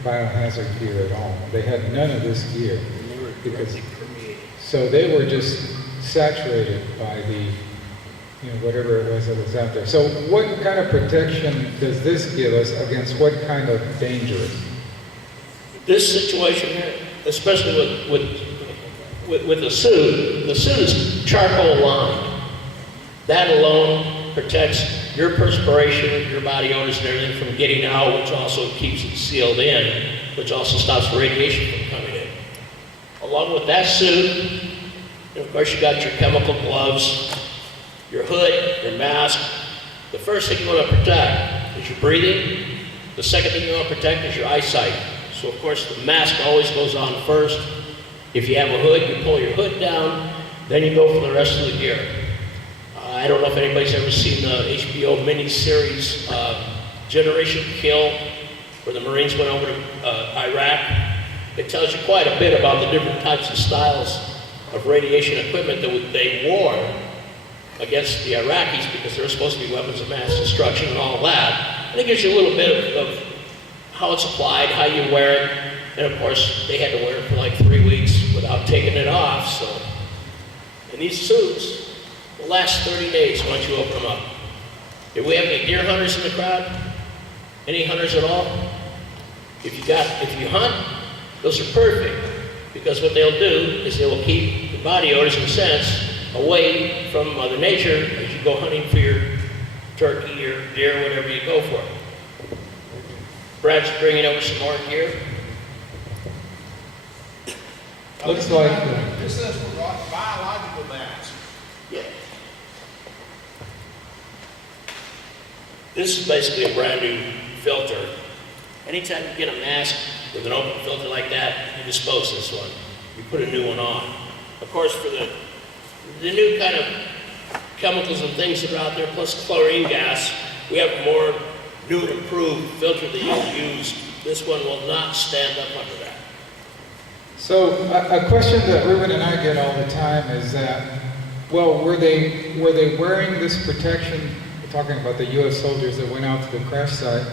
biohazard gear at all. They had none of this gear. So they were just saturated by the, whatever it was that was out there. So what kind of protection does this give us against what kind of dangers? This situation here, especially with with the suit is charcoal lined. That alone protects your perspiration, your body odors and everything from getting out, which also keeps it sealed in, which also stops radiation from coming in. Along with that suit, and of course you got your chemical gloves, your hood, your mask. The first thing you want to protect is your breathing. The second thing you want to protect is your eyesight. So of course the mask always goes on first. If you have a hood, you pull your hood down, then you go for the rest of the gear. I don't know if anybody's ever seen the HBO miniseries Generation Kill, where the Marines went over to Iraq. It tells you quite a bit about the different types of styles of radiation equipment that they wore against the Iraqis, because they were supposed to be weapons of mass destruction and all that. And it gives you a little bit of how it's applied, how you wear it. And of course, they had to wear it for like 3 weeks without taking it off. So, and these suits will last 30 days once you open them up. Do we have any deer hunters in the crowd? Any hunters at all? If you hunt, those are perfect, because what they'll do is they will keep the body odors and scents away from Mother Nature as you go hunting for your turkey or deer, whatever you go for. Brad's bringing over some more gear. Looks like This says biological mask. Yeah. This is basically a brand new filter. Anytime you get a mask with an open filter like that, you dispose this one. You put a new one on. Of course, for the new kind of chemicals and things that are out there, plus chlorine gas, we have a more new and improved filter that you can use. This one will not stand up under that. So a question that Ruben and I get all the time is that, well, were they wearing this protection, we're talking about the U.S. soldiers that went out to the crash site,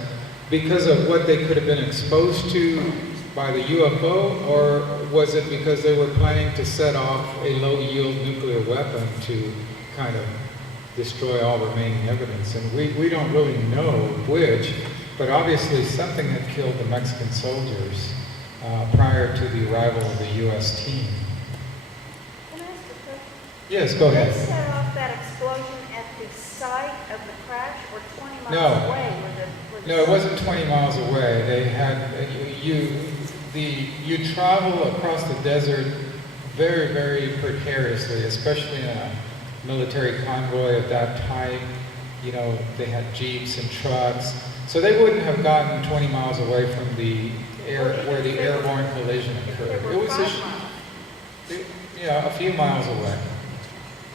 because of what they could have been exposed to by the UFO, or was it because they were planning to set off a low-yield nuclear weapon to kind of destroy all remaining evidence? And we don't really know which, but obviously something had killed the Mexican soldiers prior to the arrival of the U.S. team. Can I ask a question? Yes, go ahead. Did they set off that explosion at the site of the crash or 20 miles No. away? No, it wasn't 20 miles away. They had, you travel across the desert very, very precariously, especially in a military convoy of that type. You know, they had jeeps and trucks. So they wouldn't have gotten 20 miles away from the where the airborne collision occurred. It was 5 miles. A few miles away.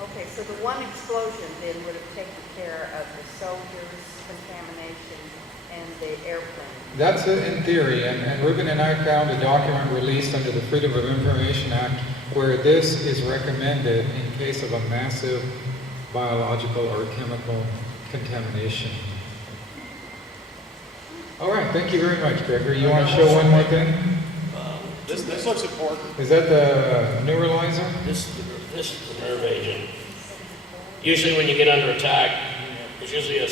Okay, so the one explosion then would have taken care of the soldiers' contamination and the airplane. That's it in theory, and Ruben and I found a document released under the Freedom of Information Act where this is recommended in case of a massive biological or chemical contamination. All right, thank you very much, Gregory. You want to show one more thing? This looks important. Is that the neuralizer? This is the nerve agent. Usually when you get under attack, there's usually a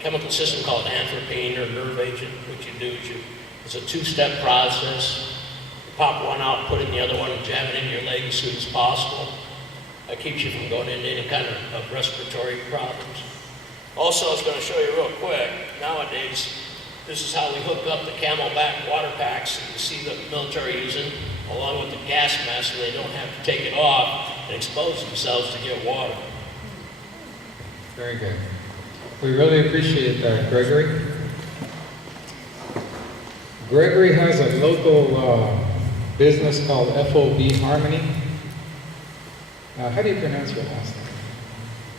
chemical system called anthropine or nerve agent. What you do is it's a 2-step process. You pop one out, put in the other one, and jam it into your leg as soon as possible. That keeps you from going into any kind of respiratory problems. Also, I was going to show you real quick, nowadays, this is how we hook up the Camelback water packs that you see the military using, along with the gas mask, so they don't have to take it off and expose themselves to get water. Very good. We really appreciate that, Gregory. Gregory has a local business called FOB Harmony. How do you pronounce your last name?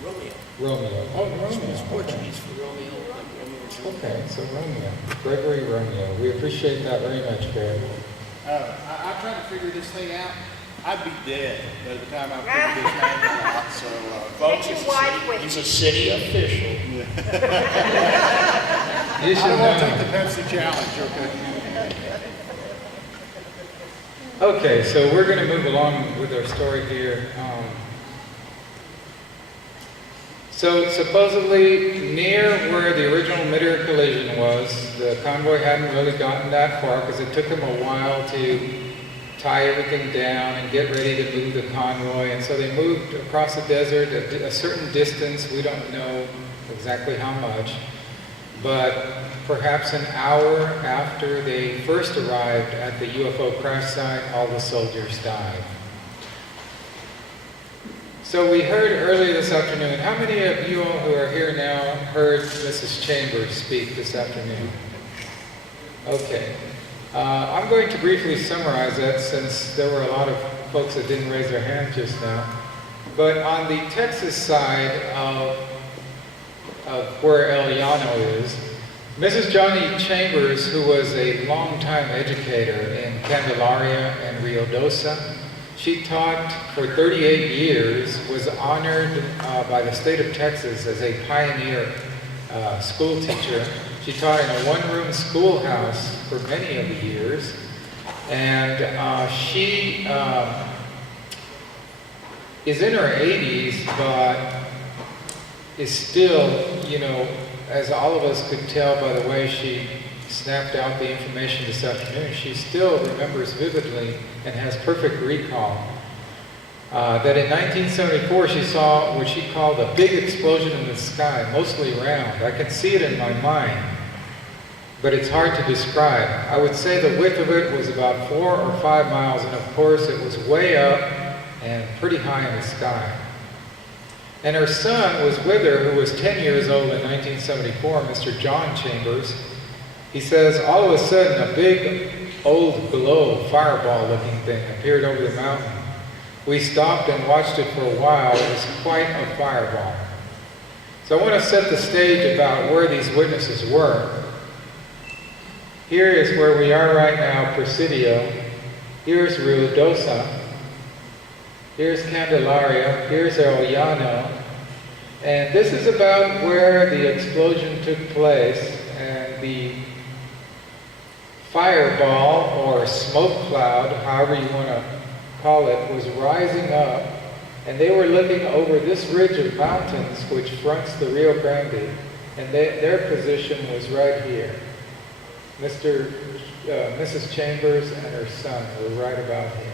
Romeo. Romeo. Oh, Romeo. It's Portuguese for Romeo, like Romeo and Juliet. Okay, so Romeo. Gregory Romeo. We appreciate that very much, Greg. I tried to figure this thing out. I'd be dead by the time I figured this name out. So, folks, Take your wife with He's a city official. You I should don't want to take know. the Pepsi challenge, okay? Okay, so we're going to move along with our story here. So supposedly near where the original mid-air collision was, the convoy hadn't really gotten that far because it took them a while to tie everything down and get ready to move the convoy. And so they moved across the desert a certain distance. We don't know exactly how much, but perhaps an hour after they first arrived at the UFO crash site, all the soldiers died. So we heard earlier this afternoon, how many of you all who are here now heard Mrs. Chambers speak this afternoon? Okay. I'm going to briefly summarize that since there were a lot of folks that didn't raise their hands just now. But on the Texas side of where El Llano is, Mrs. Johnny Chambers, who was a longtime educator in Candelaria and Rio Dosa, she taught for 38 years, was honored by the state of Texas as a pioneer school teacher. She taught in a one-room schoolhouse for many of the years, and she is in her 80s, but is still, you know, as all of us could tell by the way she snapped out the information this afternoon, she still remembers vividly and has perfect recall that in 1974 she saw what she called a big explosion in the sky, mostly round. I can see it in my mind, but it's hard to describe. I would say the width of it was about 4 or 5 miles, and of course it was way up and pretty high in the sky. And her son was with her, who was 10 years old in 1974, Mr. John Chambers. He says, all of a sudden, a big old glow, fireball-looking thing appeared over the mountain. We stopped and watched it for a while. It was quite a fireball. So I want to set the stage about where these witnesses were. Here is where we are right now, Presidio. Here's Rio Dosa. Here's Candelaria. Here's El Llano. And this is about where the explosion took place, and the fireball or smoke cloud, however you want to call it, was rising up, and they were looking over this ridge of mountains which fronts the Rio Grande, and their position was right here. Mrs. Chambers and her son were right about here.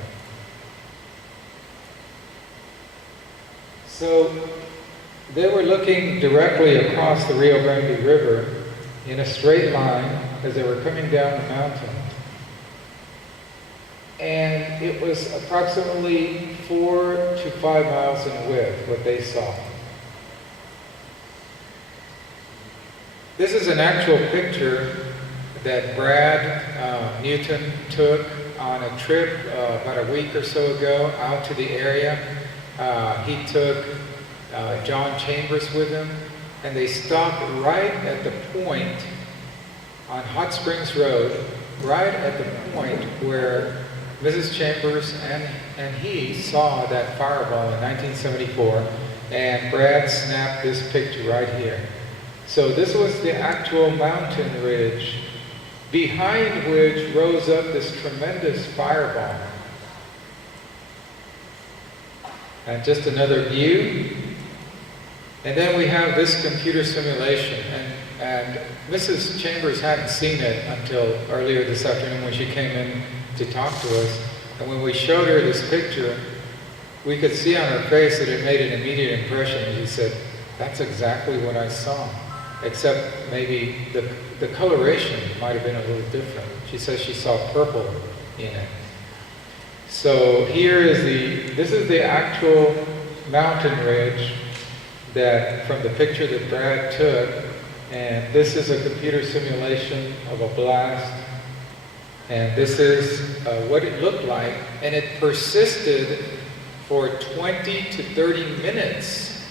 So they were looking directly across the Rio Grande River in a straight line as they were coming down the mountain. And it was approximately 4 to 5 miles in width, what they saw. This is an actual picture that Brad Newton took on a trip about a week or so ago out to the area. He took John Chambers with him, and they stopped right at the point on Hot Springs Road, right at the point where Mrs. Chambers and he saw that fireball in 1974, and Brad snapped this picture right here. So this was the actual mountain ridge behind which rose up this tremendous fireball. And just another view. And then we have this computer simulation, and Mrs. Chambers hadn't seen it until earlier this afternoon when she came in to talk to us. And when we showed her this picture, we could see on her face that it made an immediate impression. And she said, that's exactly what I saw, except maybe the coloration might have been a little different. She says she saw purple in it. So here is this is the actual mountain ridge that from the picture that Brad took, and this is a computer simulation of a blast, and this is what it looked like, and it persisted for 20 to 30 minutes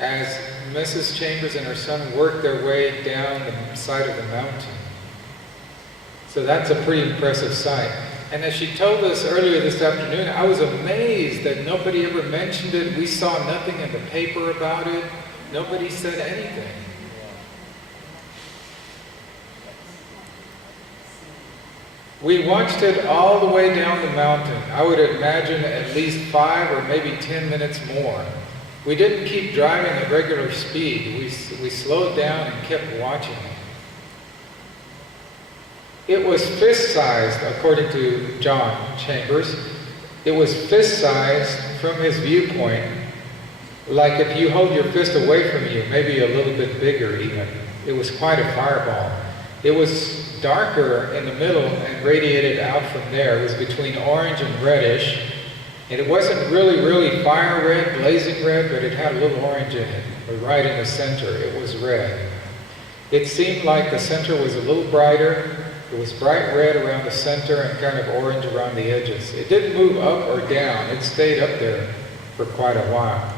as Mrs. Chambers and her son worked their way down the side of the mountain. So that's a pretty impressive sight. And as she told us earlier this afternoon, I was amazed that nobody ever mentioned it. We saw nothing in the paper about it. Nobody said anything. We watched it all the way down the mountain. I would imagine at least 5 or maybe 10 minutes more. We didn't keep driving at regular speed. We slowed down and kept watching it. It was fist-sized, according to John Chambers. It was fist-sized from his viewpoint, like if you hold your fist away from you, maybe a little bit bigger even. It was quite a fireball. It was darker in the middle and radiated out from there. It was between orange and reddish. And it wasn't really fire red, blazing red, but it had a little orange in it. But right in the center, it was red. It seemed like the center was a little brighter. It was bright red around the center and kind of orange around the edges. It didn't move up or down. It stayed up there for quite a while.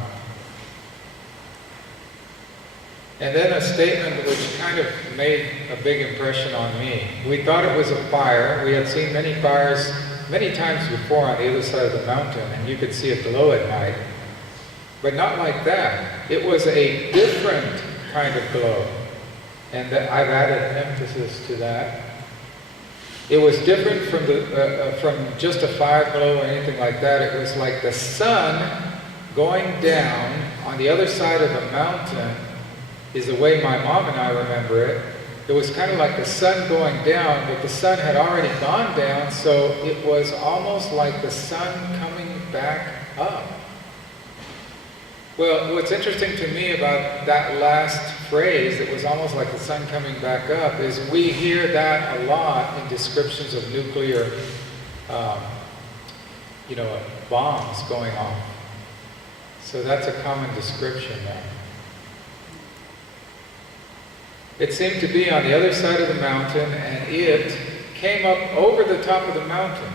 And then a statement which kind of made a big impression on me. We thought it was a fire. We had seen many fires many times before on the other side of the mountain, and you could see it glow at night. But not like that. It was a different kind of glow. And I've added emphasis to that. It was different from just a fire glow or anything like that. It was like the sun going down on the other side of the mountain is the way my mom and I remember it. It was kind of like the sun going down, but the sun had already gone down, so it was almost like the sun coming back up. Well, what's interesting to me about that last phrase, it was almost like the sun coming back up, is we hear that a lot in descriptions of nuclear, bombs going off. So that's a common description there. It seemed to be on the other side of the mountain, and it came up over the top of the mountain.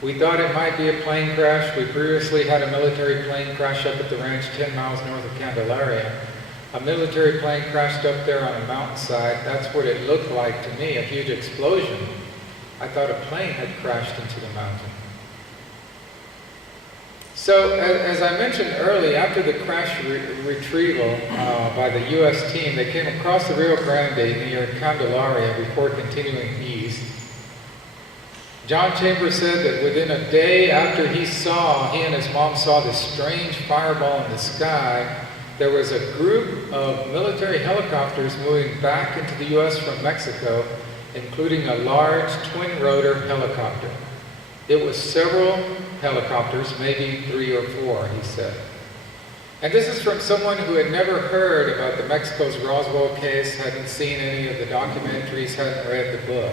We thought it might be a plane crash. We previously had a military plane crash up at the ranch 10 miles north of Candelaria. A military plane crashed up there on a mountainside. That's what it looked like to me, a huge explosion. I thought a plane had crashed into the mountain. So, as I mentioned earlier, after the crash retrieval by the U.S. team, they came across the Rio Grande near Candelaria before continuing east. John Chambers said that within a day after he and his mom saw this strange fireball in the sky, there was a group of military helicopters moving back into the U.S. from Mexico, including a large twin-rotor helicopter. It was several helicopters, maybe 3 or 4, he said. And this is from someone who had never heard about the Mexico's Roswell case, hadn't seen any of the documentaries, hadn't read the book.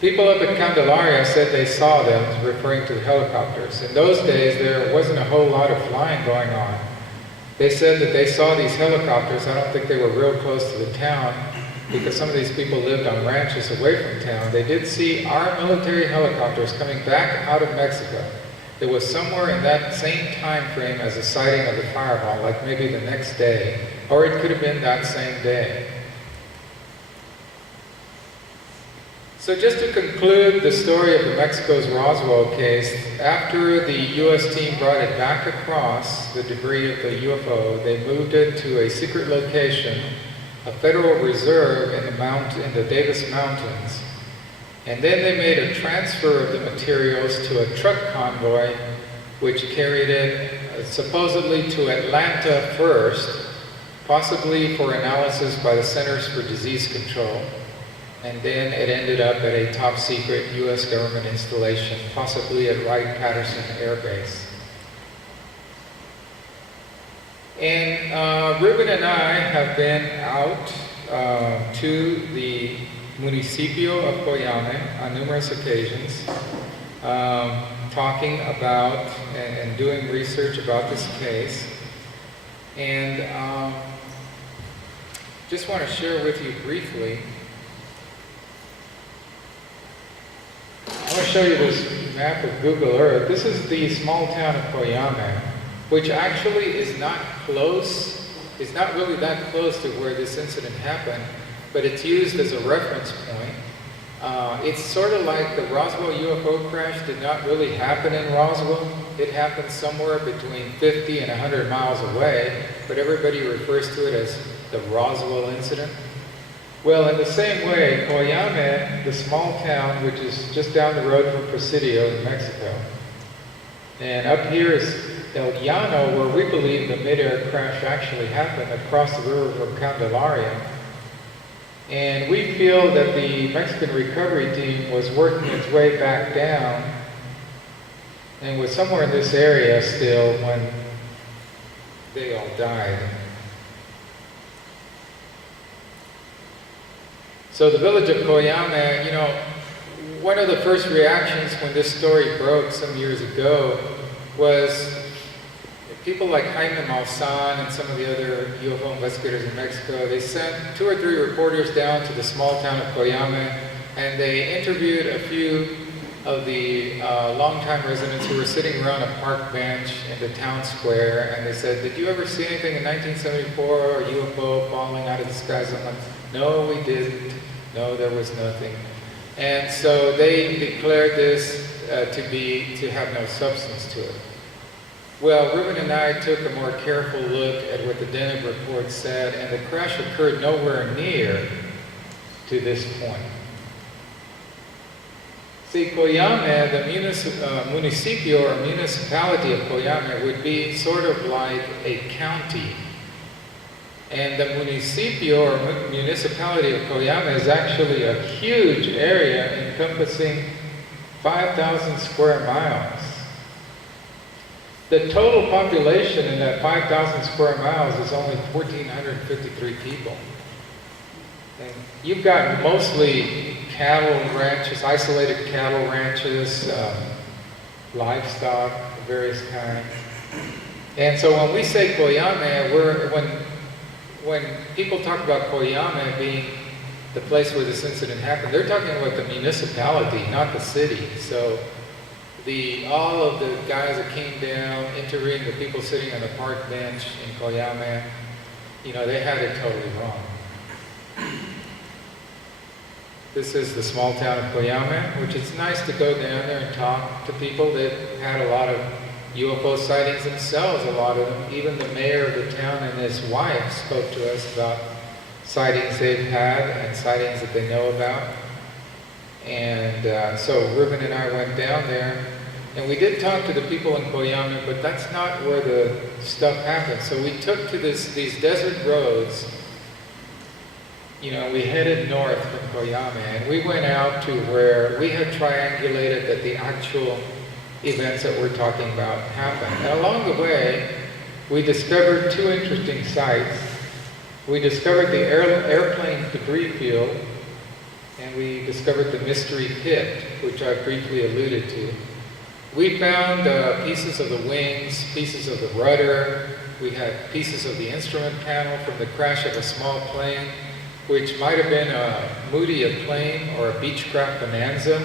People up at Candelaria said they saw them, referring to the helicopters. In those days, there wasn't a whole lot of flying going on. They said that they saw these helicopters. I don't think they were real close to the town, because some of these people lived on ranches away from town. They did see our military helicopters coming back out of Mexico. It was somewhere in that same time frame as the sighting of the fireball, like maybe the next day, or it could have been that same day. So just to conclude the story of the Mexico's Roswell case, after the U.S. team brought it back across the debris of the UFO, they moved it to a secret location, a federal reserve in the Davis Mountains. And then they made a transfer of the materials to a truck convoy, which carried it supposedly to Atlanta first, possibly for analysis by the Centers for Disease Control. And then it ended up at a top secret U.S. government installation, possibly at Wright-Patterson Air Base. And Ruben and I have been out to the municipio of Coyame on numerous occasions, talking about and doing research about this case. And just want to share with you briefly. I want to show you this map of Google Earth. This is the small town of Coyame, which actually is not close, it's not really that close to where this incident happened, but it's used as a reference point. It's sort of like the Roswell UFO crash did not really happen in Roswell. It happened somewhere between 50 and 100 miles away, but everybody refers to it as the Roswell incident. Well, in the same way, Coyame, the small town which is just down the road from Presidio in Mexico, and up here is El Llano, where we believe the mid-air crash actually happened across the river from Candelaria. And we feel that the Mexican recovery team was working its way back down and was somewhere in this area still when they all died. So the village of Coyame, you know, one of the first reactions when this story broke some years ago was people like Jaime Maussan and some of the other UFO investigators in Mexico. They sent 2 or 3 reporters down to the small town of Coyame, and they interviewed a few of the longtime residents who were sitting around a park bench in the town square, and they said, "Did you ever see anything in 1974, a UFO falling out of the skies?" I'm like, "No, we didn't. No, there was nothing." And so they declared this to have no substance to it. Well, Ruben and I took a more careful look at what the Deneb report said, and the crash occurred nowhere near to this point. See, Coyame, the municipio or municipality of Coyame would be sort of like a county. And the municipio or municipality of Coyame is actually a huge area encompassing 5,000 square miles. The total population in that 5,000 square miles is only 1,453 people. And you've got mostly cattle ranches, isolated cattle ranches, livestock of various kinds. And so when we say Coyame, when people talk about Coyame being the place where this incident happened, they're talking about the municipality, not the city. So all of the guys that came down, interviewing the people sitting on the park bench in Coyame, you know, they had it totally wrong. This is the small town of Coyame, which is nice to go down there and talk to people that had a lot of UFO sightings themselves, a lot of them. Even the mayor of the town and his wife spoke to us about sightings they've had and sightings that they know about. And so Ruben and I went down there, and we did talk to the people in Coyame, but that's not where the stuff happened. So we took to these desert roads. You know, we headed north from Coyame, and we went out to where we had triangulated that the actual events that we're talking about happened. And along the way, we discovered 2 interesting sites. We discovered the airplane debris field, and we discovered the mystery pit, which I briefly alluded to. We found pieces of the wings, pieces of the rudder. We had pieces of the instrument panel from the crash of a small plane, which might have been a Moody plane or a Beechcraft Bonanza,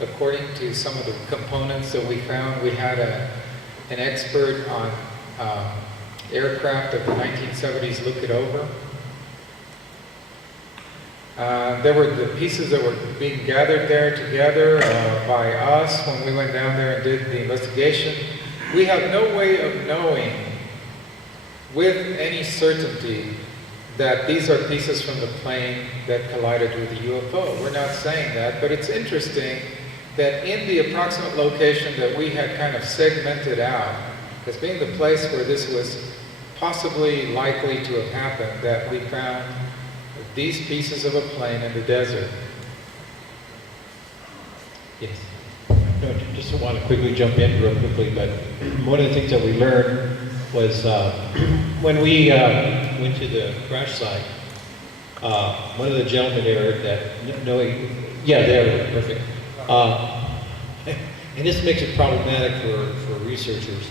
according to some of the components that we found. We had an expert on aircraft of the 1970s look it over. There were the pieces that were being gathered there together by us when we went down there and did the investigation. We have no way of knowing with any certainty that these are pieces from the plane that collided with the UFO. We're not saying that, but it's interesting that in the approximate location that we had kind of segmented out as being the place where this was possibly likely to have happened, that we found these pieces of a plane in the desert. Yes. No, just want to quickly jump in real quickly, but one of the things that we learned was when we went to the crash site, one of the gentlemen there that Noe, yeah, there, perfect. And this makes it problematic for researchers.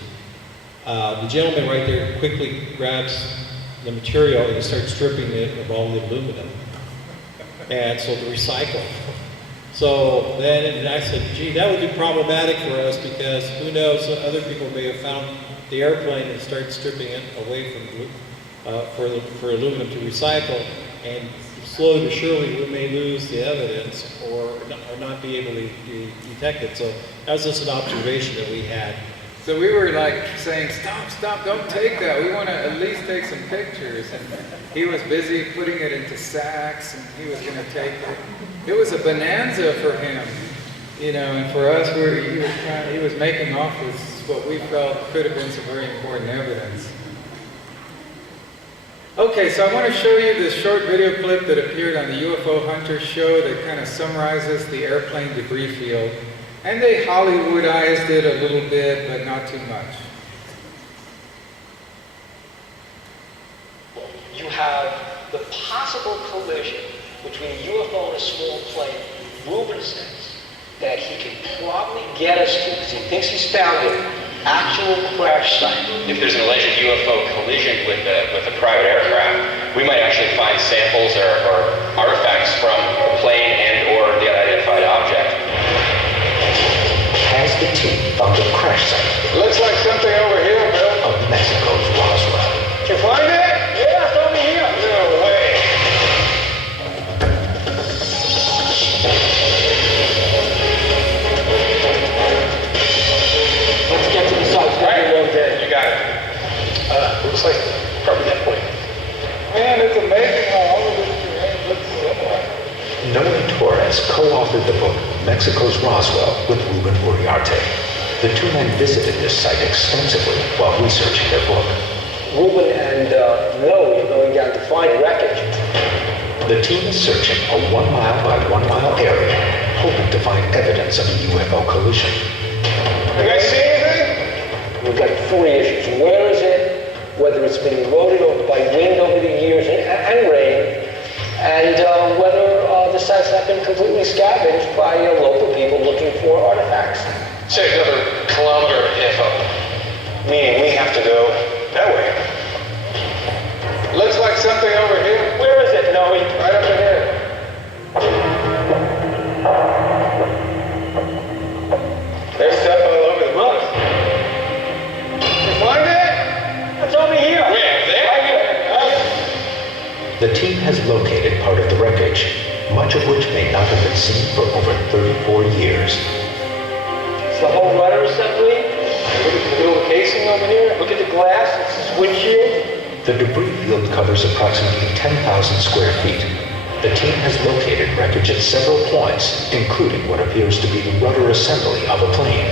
The gentleman right there quickly grabs the material and starts stripping it of all the aluminum. And so to recycle. So then I said, gee, that would be problematic for us because who knows, other people may have found the airplane and start stripping it away from for aluminum to recycle, and slowly but surely we may lose the evidence or not be able to detect it. So that was just an observation that we had. So we were like saying, stop, don't take that. We want to at least take some pictures. And he was busy putting it into sacks, and he was going to take it. It was a bonanza for him, you know, and for us, he was making off with what we felt could have been some very important evidence. Okay, so I want to show you this short video clip that appeared on the UFO Hunter show that kind of summarizes the airplane debris field. And they Hollywoodized it a little bit, but not too much. You have the possible collision between a UFO and a small plane. Ruben says that he can probably get us to, because he thinks he's found an actual crash site. If there's an alleged UFO collision with a private aircraft, we might actually find samples or artifacts from the plane and or the unidentified object. Has the team found a crash site Looks like something over here, Bill. of Mexico's Roswell? Did you find it? Yeah, it's over here. No way. Let's get to the site. You got it. Looks like probably that point. Man, it's amazing how all of this terrain looks similar. Noe Torres co-authored the book Mexico's Roswell with Ruben Uriarte. The two men visited this site extensively while researching their book. Ruben and Noe are going down to find wreckage. The team is searching a 1 mile by 1 mile area, hoping to find evidence of a UFO collision. You guys see anything? We've got 4 issues. Where is it? Whether it's been eroded by wind over the years and rain, and whether the site's not been completely scavenged by local people looking for artifacts. Say another kilometer if up. Meaning we have to go that way. Looks like something over here. Where is it, Noe? Right over here. There's stuff all over the place. You find it? It's over here. Where? There? Right here. Right here. The team has located part of the wreckage, much of which may not have been seen for over 34 years. It's the whole rudder assembly. Look at the little casing over here. Look at the glass. It's this windshield. The debris field covers approximately 10,000 square feet. The team has located wreckage at several points, including what appears to be the rudder assembly of a plane.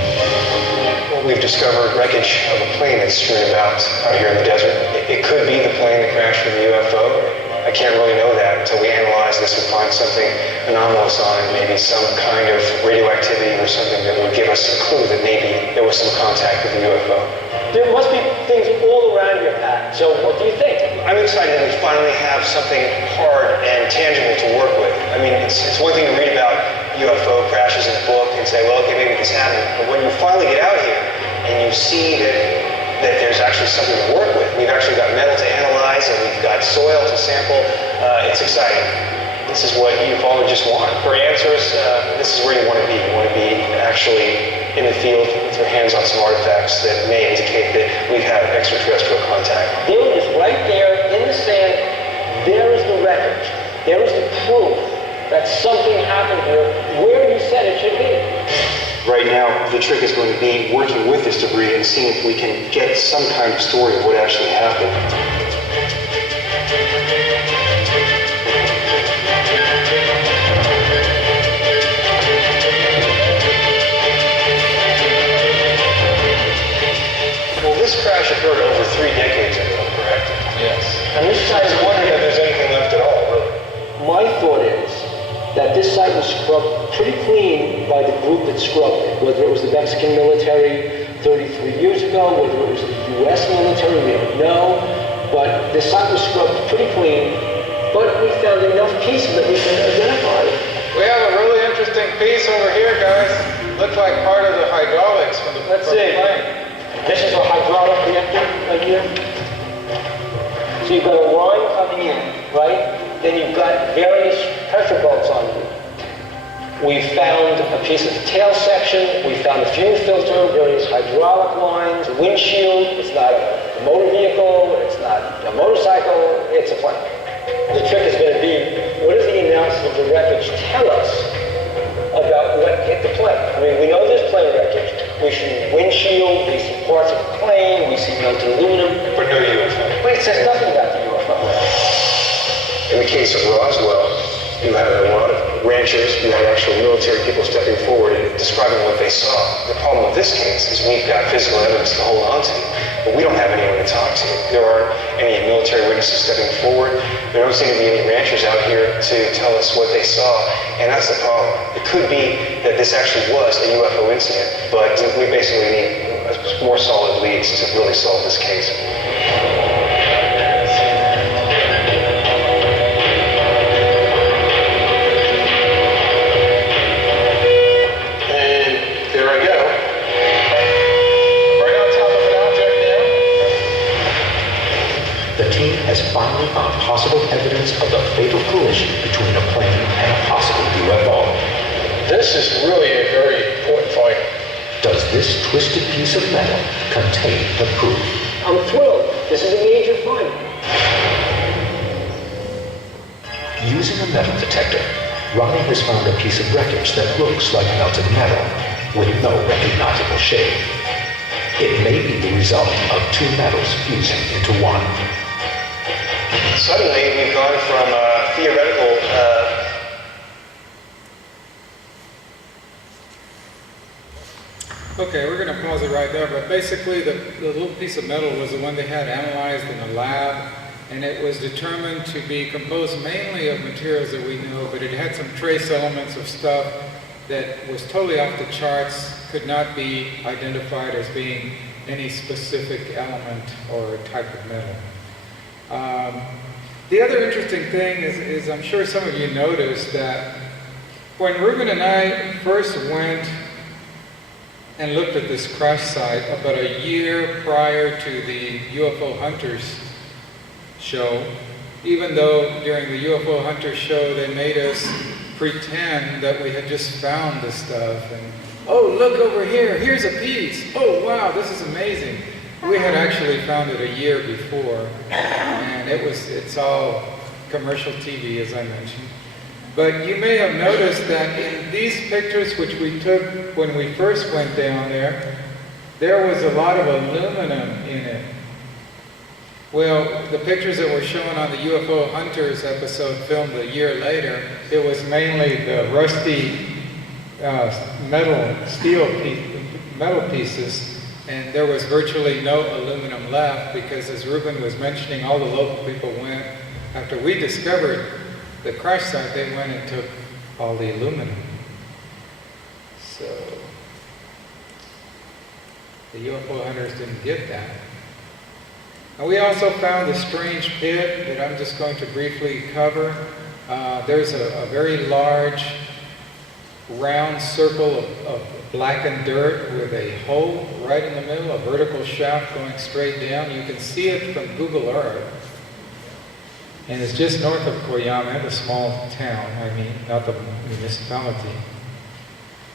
Well, we've discovered wreckage of a plane that's strewn about out here in the desert. It could be the plane that crashed with the UFO. I can't really know that until we analyze this and find something anomalous on it, maybe some kind of radioactivity or something that would give us a clue that maybe there was some contact with the UFO. There must be things all around your path. So what do you think? I'm excited that we finally have something hard and tangible to work with. I mean, it's one thing to read about UFO crashes in a book and say, well, okay, maybe this happened. But when you finally get out here and you see that there's actually something to work with, we've actually got metal to analyze and we've got soil to sample, it's exciting. This is what ufologists want. For answers, this is where you want to be. You want to be actually in the field with your hands on some artifacts that may indicate that we've had extraterrestrial contact. There it is, right there in the sand. There is the wreckage. There is the proof that something happened here where he said it should be. Right now, the trick is going to be working with this debris and seeing if we can get some kind of story of what actually happened. Well, this crash occurred over 3 decades ago, correct? Yes. And this site I was wondering if there's anything left at all, really. My thought is that this site was scrubbed pretty clean by the group that scrubbed it, whether it was the Mexican military 33 years ago, whether it was the U.S. military, we don't know. But the site was scrubbed pretty clean, but we found enough pieces that we can identify it. We have a really interesting piece over here, guys. Looks like part of the hydraulics from the Let's from the see. plane. This is a hydraulic reactor right here. So you've got a line coming in, right? Then you've got various pressure belts on it. We found a piece of the tail section. We found a fuel filter, various hydraulic lines, windshield. It's not a motor vehicle. It's not a motorcycle. It's a plane. The trick is going to be, what does the analysis of the wreckage tell us about what hit the plane? I mean, we know there's plane wreckage. We see windshield. We see parts of the plane. We see melted aluminum. But no UFO. But it says nothing about the UFO. In the case of Roswell, you had a lot of ranchers, you had actual military people stepping forward and describing what they saw. The problem with this case is we've got physical evidence to hold on to. but we don't have anyone to talk to. There aren't any military witnesses stepping forward. There don't seem to be any ranchers out here to tell us what they saw, and that's the problem. It could be that this actually was a UFO incident, but we basically need more solid leads to really solve this case. The team has finally found possible evidence of the fatal collision between a plane and a possible UFO. This is really a very important find. Does this twisted piece of metal contain the proof? I'm thrilled. This is a major find. Using a metal detector, Ronnie has found a piece of wreckage that looks like melted metal with no recognizable shape. It may be the result of two metals fusing into one. Suddenly, we've gone from theoretical Okay, we're going to pause it right there, but basically the little piece of metal was the one they had analyzed in the lab, and it was determined to be composed mainly of materials that we know, but it had some trace elements of stuff that was totally off the charts, could not be identified as being any specific element or type of metal. The other interesting thing is I'm sure some of you noticed that when Ruben and I first went and looked at this crash site about a year prior to the UFO Hunters show, even though during the UFO Hunters show they made us pretend that we had just found this stuff and, oh, look over here, here's a piece, oh wow, this is amazing. We had actually found it a year before, and it's all commercial TV, as I mentioned. But you may have noticed that in these pictures which we took when we first went down there was a lot of aluminum in it. Well, the pictures that were shown on the UFO Hunters episode filmed a year later, it was mainly the rusty metal pieces, and there was virtually no aluminum left because, as Ruben was mentioning, all the local people went, after we discovered the crash site, they went and took all the aluminum. So the UFO hunters didn't get that. And we also found a strange pit that I'm just going to briefly cover. There's a very large round circle of blackened dirt with a hole right in the middle, a vertical shaft going straight down. You can see it from Google Earth. And it's just north of Koyama, the small town, not the municipality.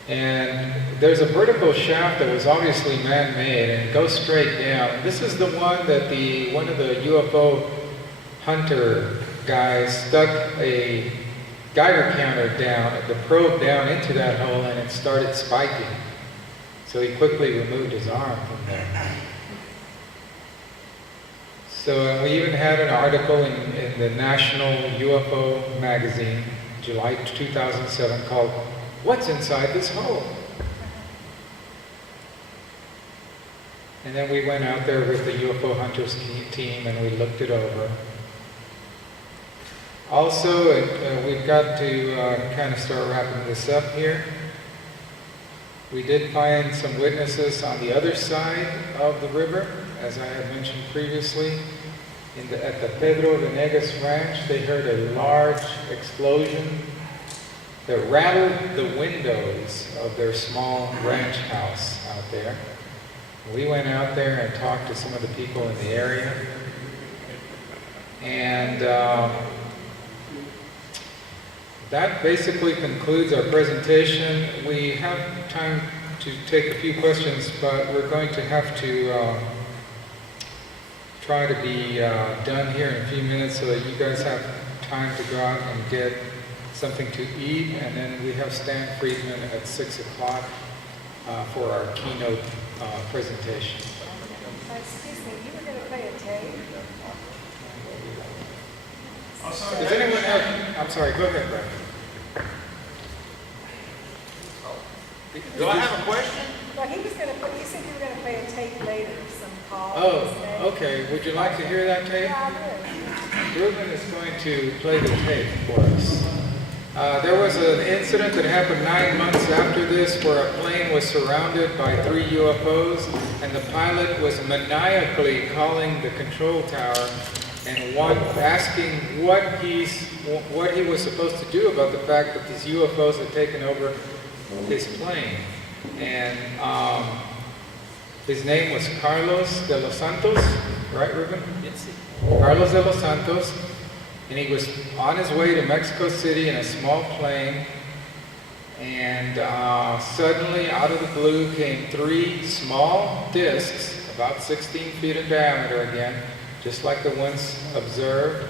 And there's a vertical shaft that was obviously man-made, and it goes straight down. This is the one that one of the UFO hunter guys stuck a Geiger counter down, the probe down into that hole, and it started spiking. So he quickly removed his arm from there. So we even had an article in the National UFO magazine, July 2007, called "What's Inside This Hole?" And then we went out there with the UFO Hunters team and we looked it over. Also, we've got to kind of start wrapping this up here. We did find some witnesses on the other side of the river, as I had mentioned previously. At the Pedro Venegas Ranch, they heard a large explosion that rattled the windows of their small ranch house out there. We went out there and talked to some of the people in the area. And that basically concludes our presentation. We have time to take a few questions, but we're going to have to try to be done here in a few minutes so that you guys have time to go out and get something to eat. And then we have Stanton Friedman at 6 o'clock for our keynote presentation. Excuse me, you were going to play a tape? Does anyone have, I'm sorry, go ahead, Brad. Do I have a question? Well, he said you were going to play a tape later of some call. Oh, okay. Would you like to hear that tape? Yeah, Ruben is going to play the tape for us. There was an incident that happened 9 months after this where a plane was surrounded by 3 UFOs, and the pilot was maniacally calling the control tower and asking what he was supposed to do about the fact that these UFOs had taken over his plane. And his name was Carlos de los Santos, right, Ruben? Yes. Carlos de los Santos, and he was on his way to Mexico City in a small plane, and suddenly, out of the blue, came 3 small discs, about 16 feet in diameter again, just like the ones observed.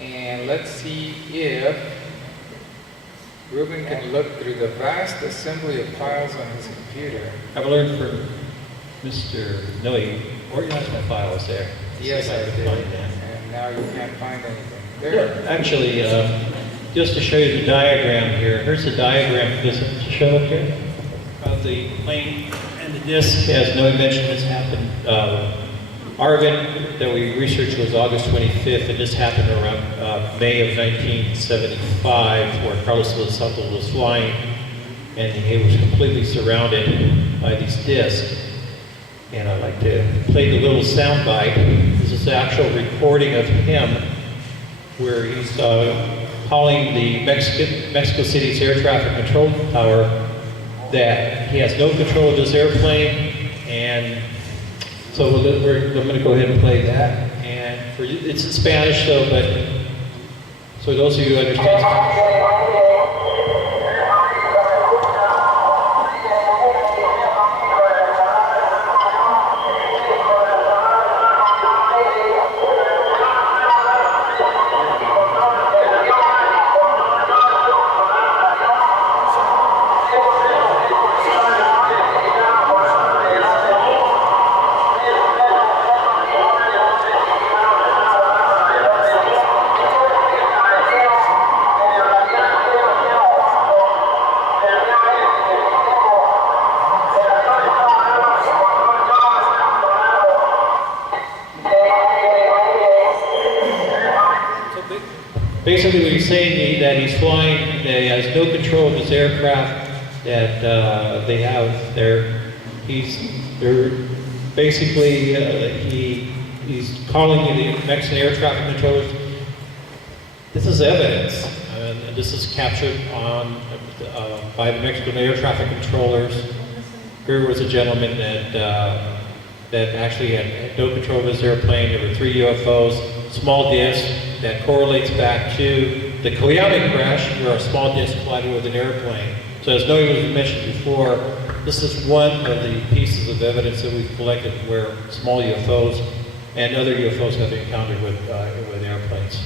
And let's see if Ruben can look through the vast assembly of files on his computer. I've learned from Mr. Noe, organize my files there. Yes, I can did. find that. And now you can't find anything. There. Actually, just to show you the diagram here, here's the diagram. Does it show up here? Of the plane and the disc, as Noe mentioned, this happened. Our event that we researched was August 25th, and this happened around May of 1975, where Carlos de los Santos was flying, and he was completely surrounded by these discs. And I'd like to play the little sound bite. This is the actual recording of him, where he's calling the Mexico City's air traffic control tower that he has no control of this airplane, and so I'm going to go ahead and play that. And it's in Spanish, though, but so those of you who understand. Basically, what he's saying that he's flying, that he has no control of his aircraft, that they have their, he's calling the Mexican air traffic controllers. This is evidence, and this is captured on by the Mexican air traffic controllers. Here was a gentleman that actually had no control of his airplane. There were 3 UFOs, small disc that correlates back to the Coyame crash, where a small disc collided with an airplane. So as Noe mentioned before, this is one of the pieces of evidence that we've collected where small UFOs and other UFOs have been encountered with airplanes.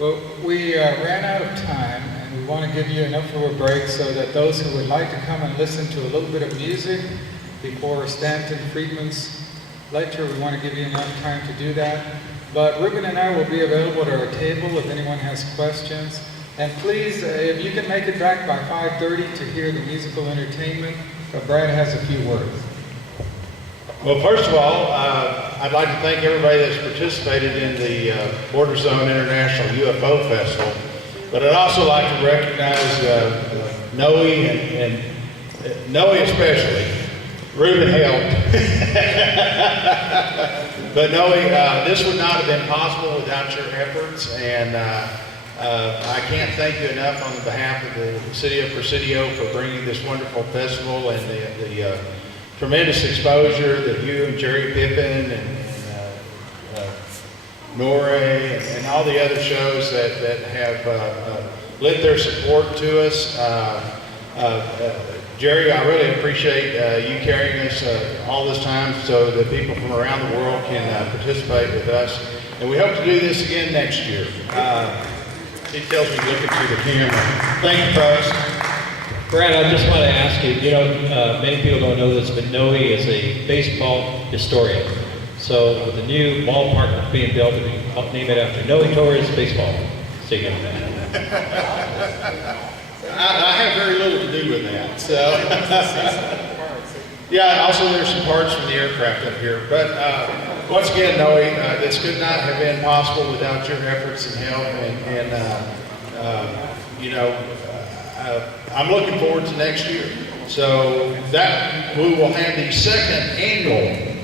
Well, we ran out of time, and we want to give you enough of a break so that those who would like to come and listen to a little bit of music before Stanton Friedman's lecture, we want to give you enough time to do that. But Ruben and I will be available at our table if anyone has questions. And please, if you can make it back by 5:30 to hear the musical entertainment, Brad has a few words. Well, first of all, I'd like to thank everybody that's participated in the Border Zone International UFO Festival. But I'd also like to recognize Noe and Noe especially. Ruben helped. But Noe, this would not have been possible without your efforts, and I can't thank you enough on behalf of the City of Presidio for bringing this wonderful festival and the tremendous exposure that you and Jerry Pippin and Noe and all the other shows that have lent their support to us. Jerry, I really appreciate you carrying us all this time so that people from around the world can participate with us. And we hope to do this again next year. He tells me looking through the camera. Thank you, folks. Brad, I just want to ask you, many people don't know this, but Noe is a baseball historian. So with the new ballpark that's being built, I'll name it after Noe Torres Baseball Stadium. I have very little to do with that, so. Yeah, and also there's some parts from the aircraft up here. But once again, Noe, this could not have been possible without your efforts and help. I'm looking forward to next year. So that we will have the second annual.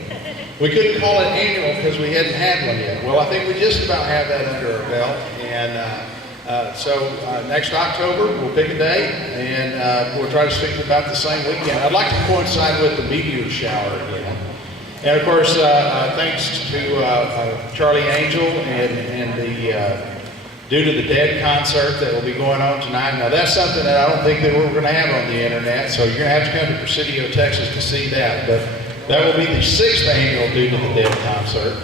We couldn't call it annual because we hadn't had one yet. Well, I think we just about have that under our belt. And so next October, we'll pick a date, and we'll try to stick to about the same weekend. I'd like to coincide with the meteor shower again. And of course, thanks to Charlie Angel and the Due to the Dead concert that will be going on tonight. Now that's something that I don't think that we're going to have on the internet, so you're going to have to come to Presidio, Texas to see that. But that will be the 6th annual Due to the Dead concert.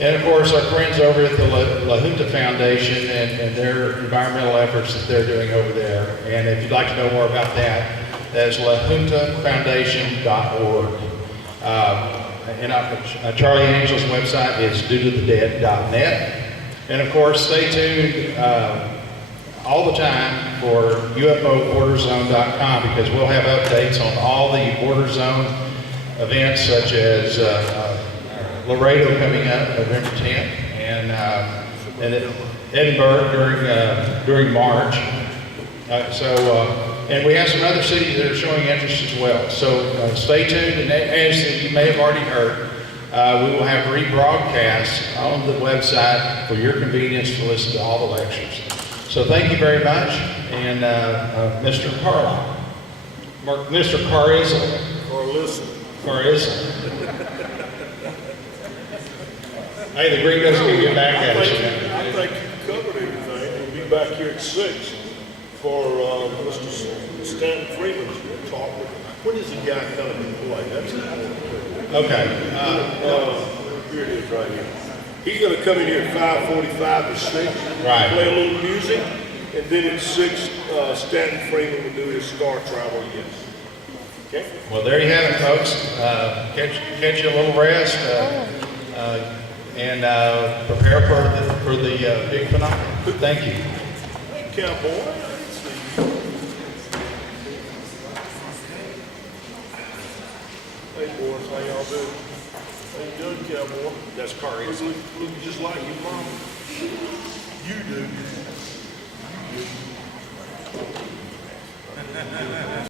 And of course, our friends over at the La Junta Foundation and their environmental efforts that they're doing over there. And if you'd like to know more about that, that's lajuntafoundation.org. Charlie Angel's website is due-to-the-dead.net. And of course, stay tuned all the time for UFOBorderZone.com, because we'll have updates on all the Border Zone events, such as Laredo coming up November 10th, and Edinburgh during March. And we have some other cities that are showing interest as well. So stay tuned, and as you may have already heard, we will have rebroadcasts on the website for your convenience to listen to all the lectures. So thank you very much, and Mr. Carizzo. Hey, the gringos can get back at us. I think you covered everything. We'll be back here at 6 for Mr. Stanton Friedman's talk. When is the guy coming to play? That's important. Okay. Here it is right here. He's going to come in here at 5:45 to 6. Right. Play a little music, and then at 6, Stanton Friedman will do his Star Travel again. Okay? Well, there you have it, folks. Catch you a little rest and prepare for the big phenomenon. Thank you. Hey, cowboy. Hey, boys, how y'all doing? How you doing, cowboy? That's Carrie. Look just like your mama. You do. You do.